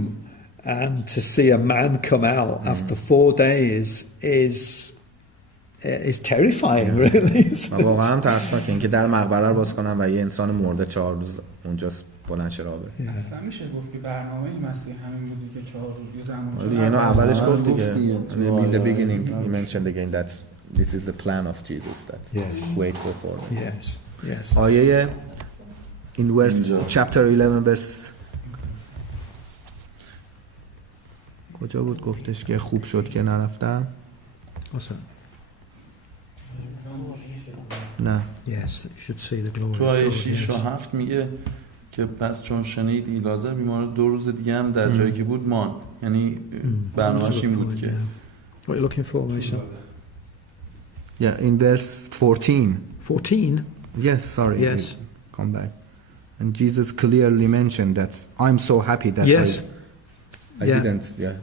and to see a man come out after 4 days is terrifying, really. واقعا هم ترسناکه اینکه در مقبره رو باز کنن و یه انسان مرده 4 روز اونجاست بلند شه راه بره. اصلا میشه گفت که برنامه مسیح همین بودی که 4 روز یه زمان اینو اولش گفت دیگه. In the beginning he mentioned again that this is the plan of Jesus that wait for us. Yes. آیه in verse chapter 11 verse کجا بود گفتش که خوب شد که نرفتم؟ نه. Yes, you should see the glory. تو آیه 6 و 7 میگه که پس چون شنید ایلازر بیمار 2 روز دیگه هم در جایی که بود مان، یعنی برنامه‌اش این بود که What are you looking for, Mason? Yeah, in verse 14. 14? Yes, sorry. Yes. Come back. And Jesus clearly mentioned that I'm so happy that I didn't. Yeah.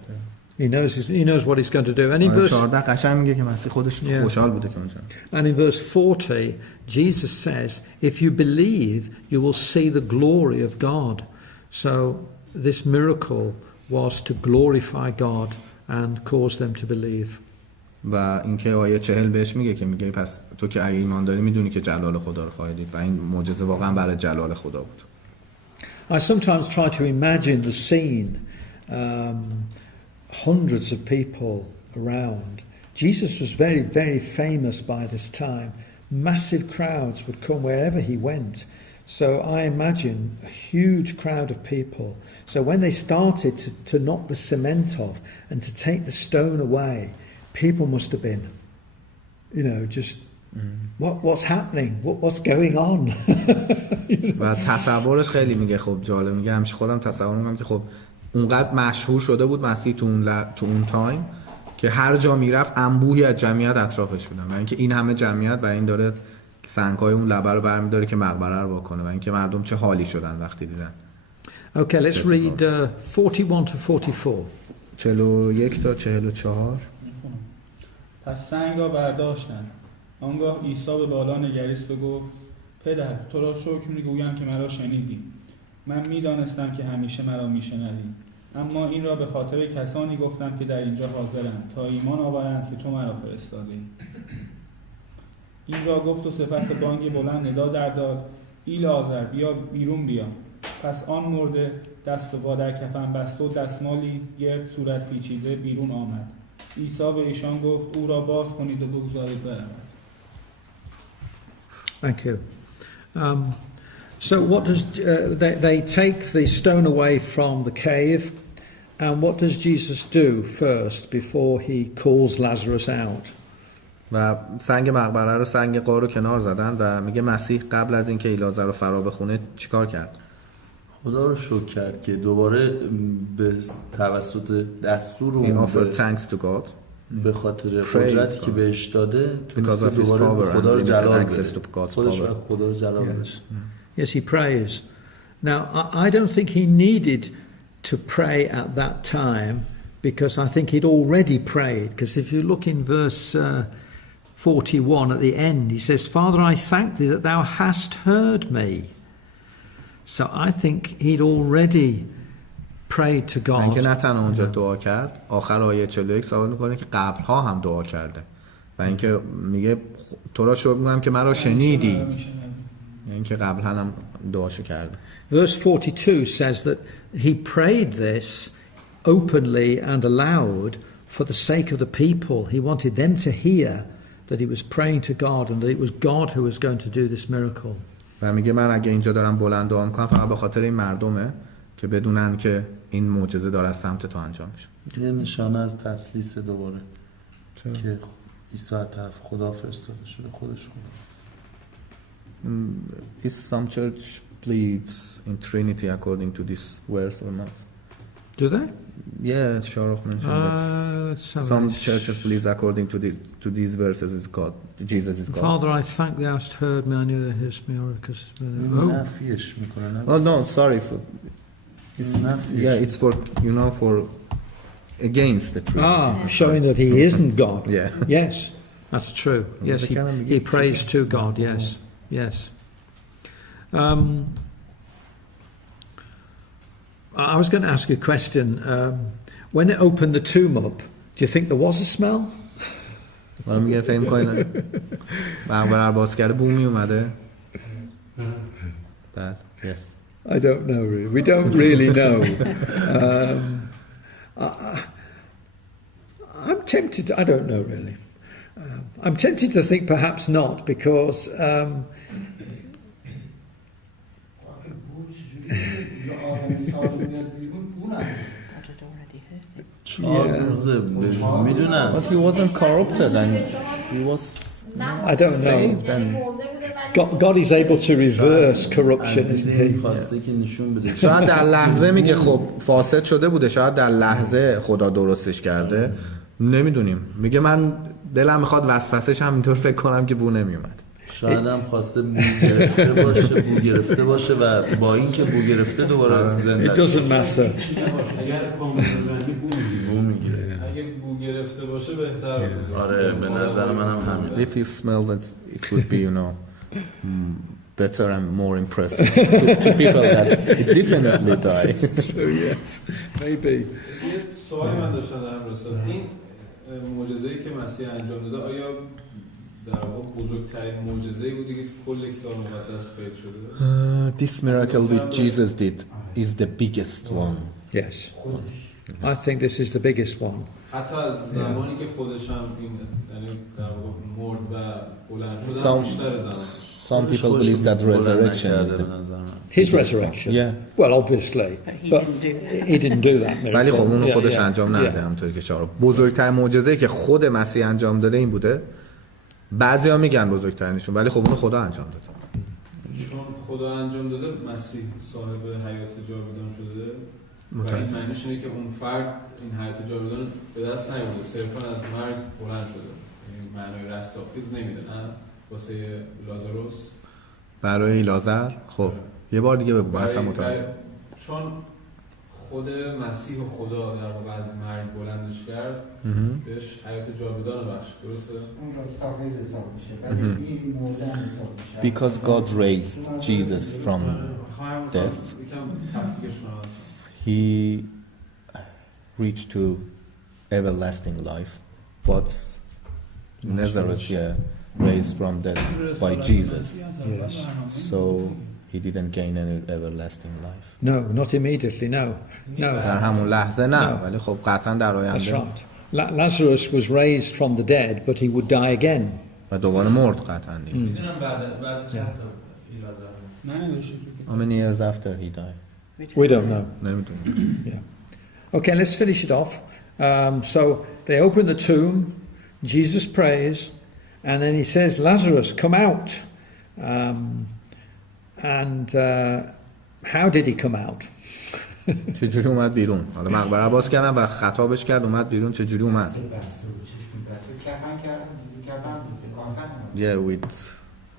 He knows what he's going to do. And in verse 14 قشنگ میگه که مسیح خودش خوشحال بوده که اونجا. And in verse 40, Jesus says, if you believe, you will see the glory of God. So this miracle was to glorify God and cause them to believe. و اینکه آیه 40 بهش میگه پس تو که اگه ایمان داری میدونی که جلال خدا رو خواهی دید و این معجزه واقعا برای جلال خدا بود. I sometimes try to imagine the scene, hundreds of people around. Jesus was very, very famous by this time. Massive crowds would come wherever he went. So I imagine a huge crowd of people. So when they started to knock the cement off and to take the stone away, people must have been, you know, just what's happening? What's going on? و تصورش خیلی میگه خب جالب میگه همیشه خودم تصور میکنم که خب اونقدر مشهور شده بود مسیح تو اون تایم که هر جا میرفت انبوهی از جمعیت اطرافش بودن و اینکه این همه جمعیت و این داره سنگ‌های اون لبه رو برمی‌داره که مقبره رو واکنه و اینکه مردم چه حالی شدن وقتی دیدن. Okay, let's read 41 to 44. 41 تا 44. پس سنگ را برداشتند. آنگاه عیسی به بالا نگریست و گفت پدر تو را شکر می‌گویم که مرا شنیدی. من میدانستم که همیشه مرا میشنوی، اما این را به خاطر کسانی گفتم که در اینجا حاضرند تا ایمان آورند که تو مرا فرستادی. این را گفت و سپس بانگ بلند ندا در داد: ای لازر، بیا بیرون بیا. پس آن مرده دست و پا در کفن بسته و دستمالی گرد صورت پیچیده بیرون آمد. عیسی به ایشان گفت: او را باز کنید و بگذارید برود. Thank you. So what does they take the stone away from the cave, and what does Jesus do first before he calls Lazarus out? و سنگ مقبره رو، سنگ غار رو کنار زدن و میگه مسیح قبل از اینکه لازر رو فرا بخونه چیکار کرد؟ خدا رو شکر کرد که دوباره به توسط دستور He offered thanks to God به خاطر قدرتی که بهش داده because of his power خدا رو and جلال limited access to بده. God's خودش power. خدا رو جلال بده. Yes, he prays. Now, I don't think he needed to pray at that time, because I think he'd already prayed. Because if you look in verse 41 at the end, he says, Father, I thank thee that thou hast heard me. So I think he'd already prayed to God. اینکه نه تنها اونجا دعا کرد، آخر آیه 41 ثابت میکنه که قبلها هم دعا کرده و اینکه میگه تو را شکر میکنم که مرا شنیدی، اینکه قبلا هم دعاشو کرده. Verse 42 says that he prayed this openly and aloud for the sake of the people. He wanted them to hear that he was praying to God and that it was God who was going to do this miracle. و میگه من اگه اینجا دارم بلند دعا میکنم فقط به خاطر این مردمه که بدونن که این معجزه داره از سمت تو انجام میشه. یه نشانه از تسلیس دوباره که عیسی از طرف خدا فرستاده شده، خودش خدا. Is some church believes in Trinity according to this verse or not? Do they? Yeah, Shahrukh mentioned that. Some churches believes according to these verses is God, Jesus is God. Father, I thank thou hast heard me. I knew that his miracles. نفیش میکنه. Oh no, sorry for. Yeah, it's for for against the Trinity. Showing that he isn't God. Yeah. Yes, that's true. Yes, he prays to God. Yes, yes. I was going to ask you a question. When they opened the tomb up, do you think there was a smell? حالا میگه فهم کنید مقبره باز کرده بو می اومده. Bad. Yes. I don't know really. We don't really know. I'm tempted. I don't know really. I'm tempted to think perhaps not, because میدونم. But he wasn't corrupted and he was I don't know. God is able to reverse corruption, isn't he? خواسته که نشون بده. شاید در لحظه میگه خب فاسد شده بوده، شاید در لحظه خدا درستش کرده، نمیدونیم. میگه من دلم میخواد وسوسش هم اینطور فکر کنم که بو نمیومد. شاید هم خواسته بو گرفته باشه و با اینکه بو گرفته دوباره زنده. It doesn't matter. اگر کامل بو میگیره. اگه بو گرفته باشه بهتر بود. آره به نظر منم همین. If you smelled it would be better and more impressive to people that it definitely died. It's true, yes. Maybe. یه سوالی من داشتم در این راستا. این معجزه‌ای که مسیح انجام داده آیا در واقع بزرگترین معجزه‌ای بوده که کل کتاب مقدس قید شده؟ This miracle that Jesus did is the biggest one. Yes. I think this is the biggest one. حتی از زمانی که خودش هم این یعنی در واقع مرد و بلند شد بیشتر زمان. Some people believe that resurrection is the His resurrection. Yeah. Well, obviously, but he didn't do that miracle. ولی خب اون خودش Yeah. انجام نداده همونطوری که شما بزرگترین معجزه‌ای که خود مسیح انجام داده این بوده. بعضیا میگن بزرگترینشون ولی خب اون خدا انجام داده. چون خدا انجام داده مسیح صاحب حیات جاودان شده و این معنیش اینه که اون فرد این حیات جاودان به دست نیاورده، صرفا از مرگ بلند شده. یعنی معنای رستاخیز نمیده نه واسه لازاروس. برای لازر خب یه بار دیگه بگو اصلا متوجه. چون خود مسیح و خدا در واقع از مرگ بلندش کرد بهش حیات جاودان بخش، درسته؟ اون رستاخیز حساب میشه ولی این مردن حساب میشه. Because God raised Jesus from death. یکم تفکیکشون رو هستم. He reached to everlasting life, but Lazarus raised from dead by Jesus. Yes. So he didn't gain any everlasting life. No, not immediately, no. در همون لحظه نه، ولی خب قطعا در That's آینده. right. Lazarus was raised from the dead, but he would die again. و دوباره مرد قطعا دیگه. میدونم بعد چند سال ایلازر ننوشته How many years after he died? We don't know. نمیدونم. Yeah. Okay, let's finish it off. So they open the tomb, Jesus prays, and then he says, Lazarus, come out. And how did he come out? چجوری اومد بیرون؟ حالا مقبره باز کردن و خطابش کرد اومد بیرون. چجوری اومد؟ Yeah, with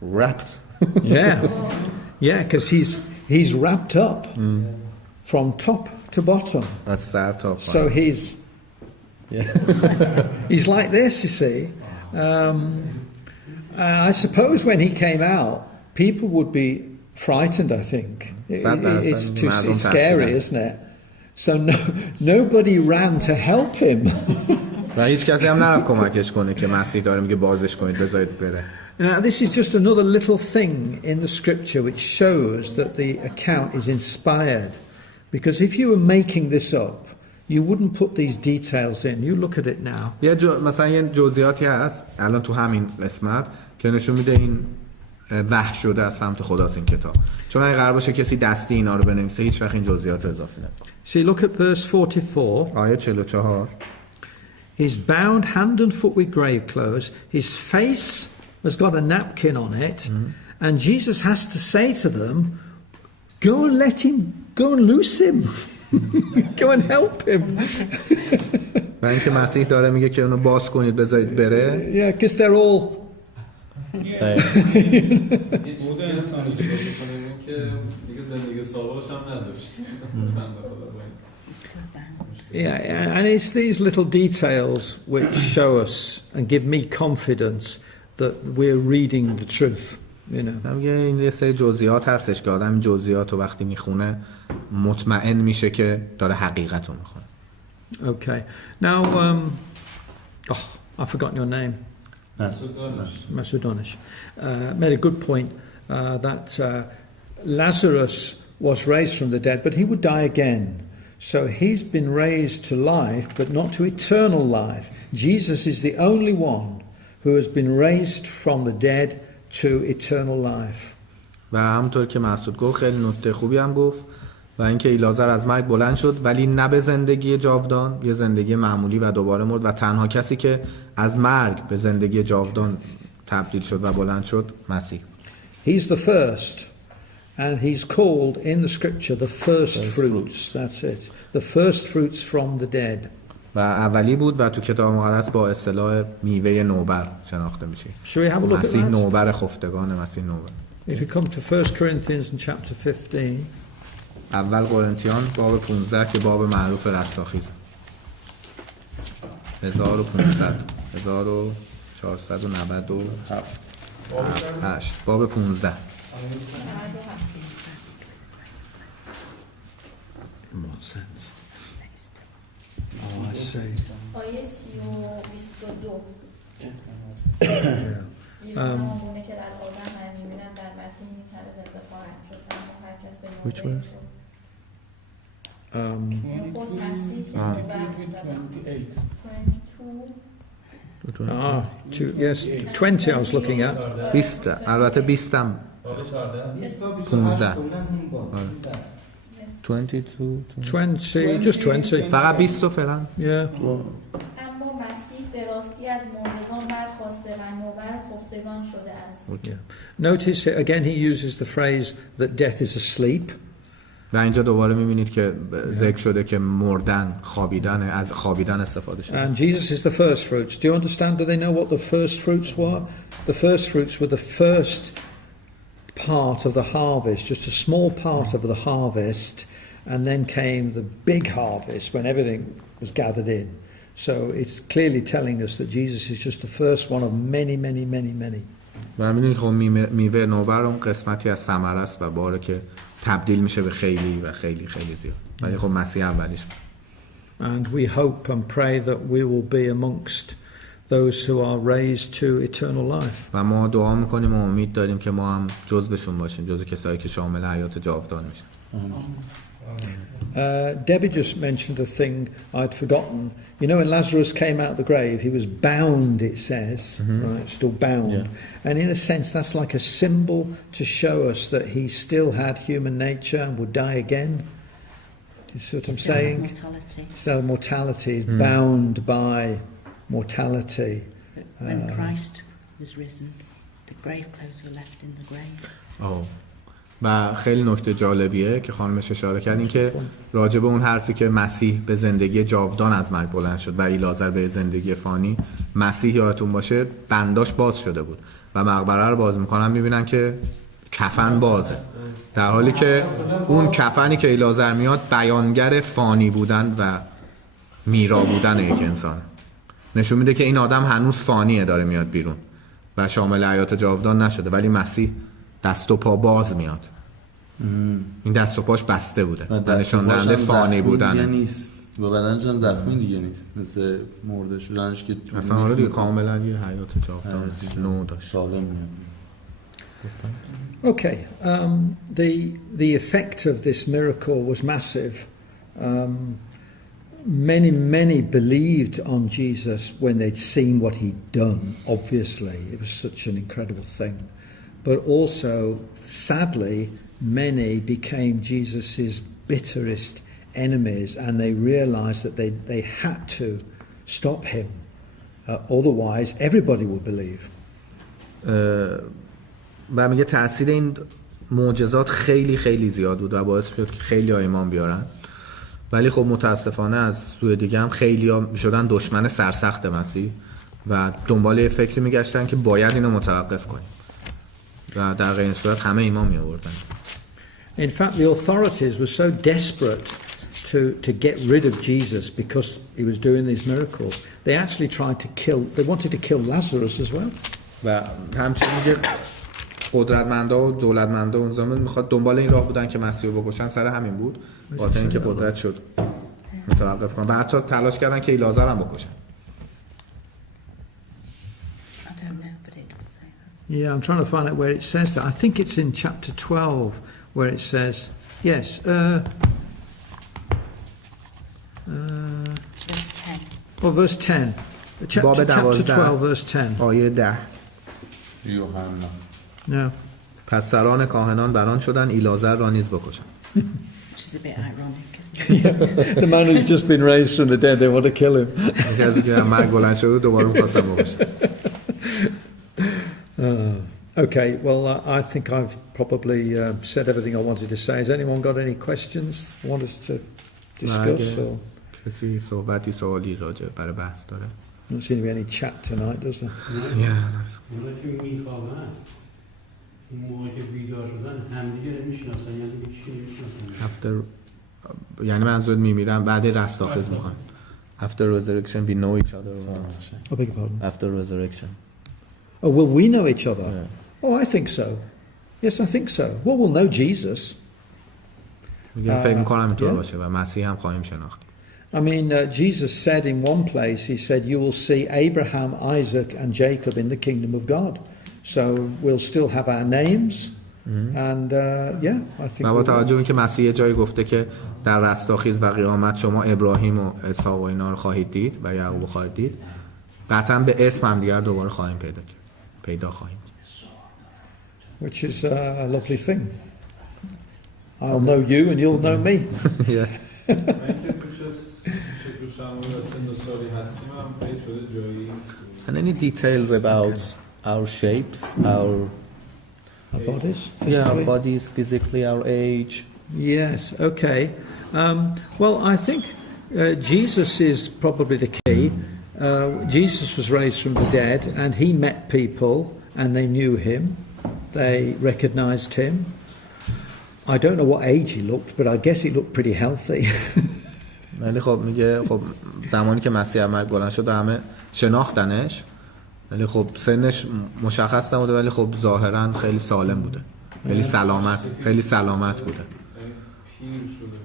wrapped. Yeah, because he's wrapped up from top to bottom. از سر تا پایین. So he's like this, you see. And I suppose when he came out, people would be frightened, I think. It's too scary, isn't it? So nobody ran to help him. و هیچ کسی هم نرفت کمکش کنه که مسیح داره میگه بازش کنید بذارید بره. Now, this is just another little thing in the scripture which shows that the account is inspired. Because if you were making this up, you wouldn't put these details in. You look at it now. مثلا یه جزئیاتی هست الان تو همین قسمت که نشون میده این وحی شده از سمت خداست این کتاب. چون اگه قرار باشه کسی دستی اینا رو بنویسه هیچ وقت این جزئیات رو اضافه نمی‌کنه. See, look at verse 44. آیه 44. He's bound hand and foot with grave clothes. His face has got a napkin on it. And Jesus has to say to them, go and loose him. Go and help him. و اینکه مسیح داره میگه که اونو باز کنید بذارید بره. Yeah, because they're all... Yeah, and it's these little details which show us and give me confidence that we're reading the truth, you know. میگه این یه سری جزئیات هستش که آدم جزئیات رو وقتی میخونه مطمئن میشه که داره حقیقت رو میخونه. Okay. Now, I've forgotten your name. Masudonish. Made a good point that Lazarus was raised from the dead, but he would die again. So he's been raised to life, but not to eternal life. Jesus is the only one who has been raised from the dead to eternal life. و همونطور که مسعود گفت خیلی نکته خوبی هم گفت و اینکه ایلازر از مرگ بلند شد ولی نه به زندگی جاودان، یه زندگی معمولی و دوباره مرد و تنها کسی که از مرگ به زندگی جاودان تبدیل شد و بلند شد مسیح. He's the first and he's called in the scripture the first fruits. That's it. The first fruits from the dead. و اولی بود و تو کتاب مقدس با اصطلاح میوه نوبر شناخته میشه. مسیح نوبر خفتگان، مسیح نوبر. If you come to 1 Corinthians in chapter 15. اول قرنتیان باب 15 که باب معروف رستاخیز 1497 باب 15 آیه 30 و 22 همونه که در آدم می‌بینن در مسیح نیز هر زنده خواهند شد اما هر کس به موقع خود مسیح yes, 20 I was looking at. 20 البته 20 هم 15 20 just 20 فقط 20 فعلا. Yeah. اما مسیح به راستی از مردگان برخاسته و نوبر خفتگان شده است. Notice again he uses the phrase that death is asleep. و اینجا دوباره می‌بینید که ذکر شده که مردن، خوابیدن، از خوابیدن استفاده شده. And Jesus is the first fruits. Do you understand? Do they know what the first fruits were? The first fruits were the first part of the harvest, just a small part of the harvest, and then came the big harvest when everything was gathered in. So it's clearly telling us that Jesus is just the first one of many. و می‌بینید که میوه نوبر اون قسمتی از ثمره است و باره که تبدیل میشه به خیلی و خیلی خیلی زیاد. ولی خب مسیح اولیش بود. And we hope and pray that we will be amongst those who are raised to eternal life. و ما دعا میکنیم و امید داریم که ما هم جزوشون باشیم، جزو کسایی که شامل حیات جاودان میشن. Debbie just mentioned a thing I'd forgotten. You know, when Lazarus came out of the grave, he was bound, it says, right, still bound. Yeah. And in a sense, that's like a symbol to show us that he still had human nature and would die again. You see what I'm saying? Mortality. So mortality is bound by mortality. When Christ was risen, the grave clothes were left in the grave. Oh. و خیلی نکته جالبیه که خانمش اشاره کردین که راجع به اون حرفی که مسیح به زندگی جاودان از مرگ بلند شد و لازر به زندگی فانی، مسیح یادتون باشه بنداش باز شده بود و مقبره رو باز میکنن میبینن که کفن بازه، در حالی که اون کفنی که لازر میاد بیانگر فانی بودن و میرا بودن یک انسان، نشون میده که این آدم هنوز فانیه داره میاد بیرون و شامل حیات جاودان نشده، ولی مسیح دست و پا باز میاد. این دست و پاش بسته بوده و نشان دهنده فانی بودن نیست و بدنش هم زخمی دیگه نیست، مثل مرده شدنش که اصلا آره دیگه کاملا یه حیات جاودان نو داشت، سالم میاد. Okay, the effect of this miracle was massive. Many believed on Jesus when they'd seen what he'd done. Obviously, it was such an incredible thing. But also, sadly, many became Jesus's bitterest enemies, and they realized that they had to stop him. Otherwise, everybody would believe. و میگه تأثیر این معجزات خیلی خیلی زیاد بود و باعث شد که خیلی ها ایمان بیارن، ولی خب متاسفانه از سوی دیگه هم خیلی ها شدن دشمن سرسخت مسیح و دنبال یه فکری میگشتن که باید اینو متوقف کنیم و در غیر این صورت همه ایمان می آوردن. In fact, the authorities were so desperate to get rid of Jesus because he was doing these miracles. They actually wanted to kill Lazarus as well. و همچنین میگه قدرتمندا و دولتمندا اون زمان میخواد دنبال این راه بودن که مسیح رو بکشن، سر همین بود، خاطر اینکه قدرت شد متوقف کنن و حتی تلاش کردن که لازر هم بکشن. Yeah, I'm trying to find out where it says that. I think it's in chapter 12 where it says, yes. Verse 10. Oh, verse 10. Chapter 12, verse 10. آیه 10. یوحنا. No. پس سران کاهنان بران شدن ایلازر را نیز بکشن. Which is a bit ironic, isn't it? The man who's just been raised from the dead, they want to kill him. کسی که مرگ بلند شده دوباره می‌خواستن بکشن. Okay, well, I think I've probably said everything I wanted to say. Has anyone got any questions you want us to discuss? Or? کسی صحبتی سوالی راجع برای بحث داره؟ There doesn't seem to be any chat tonight, does there? اونا که میخوابن اون موقع که بیدار شدن همدیگه رو میشناسن، یعنی هیچکی نمیشناسن. یعنی منظور میمیرن بعد رستاخیز میخوان. After resurrection we know each other. I beg your pardon? After resurrection. Oh, will we know each other? Yeah. Oh, I think so. Yes, I think so. Well, we'll know Jesus. میگم فکر میکنم اینطور باشه و مسیح هم خواهیم شناخت. I mean, Jesus said in one place, he said, you will see Abraham, Isaac and Jacob in the kingdom of God. So we'll still have our names. And yeah, I think و با توجه به اینکه مسیح جایی گفته که در رستاخیز و قیامت شما ابراهیم و اسحاق و اینا رو خواهید دید و یعقوب خواهید دید، قطعا به اسم هم دیگر دوباره خواهیم پیدا خواهیم. Which is a lovely thing. I'll know you and you'll know me. Yeah. And any details about our shapes, our bodies? Yeah, our bodies, physically, our age. Yes, okay. Well, I think Jesus is probably the key. Jesus was raised from the dead and he met people and they knew him. They recognized him. I don't know what age he looked, but I guess he looked pretty healthy. ولی خب میگه خب زمانی که مسیح مرگ بلند شد همه شناختنش، ولی خب سنش مشخص نبوده ولی خب ظاهرا خیلی سالم بوده. خیلی سلامت بوده. پیر شده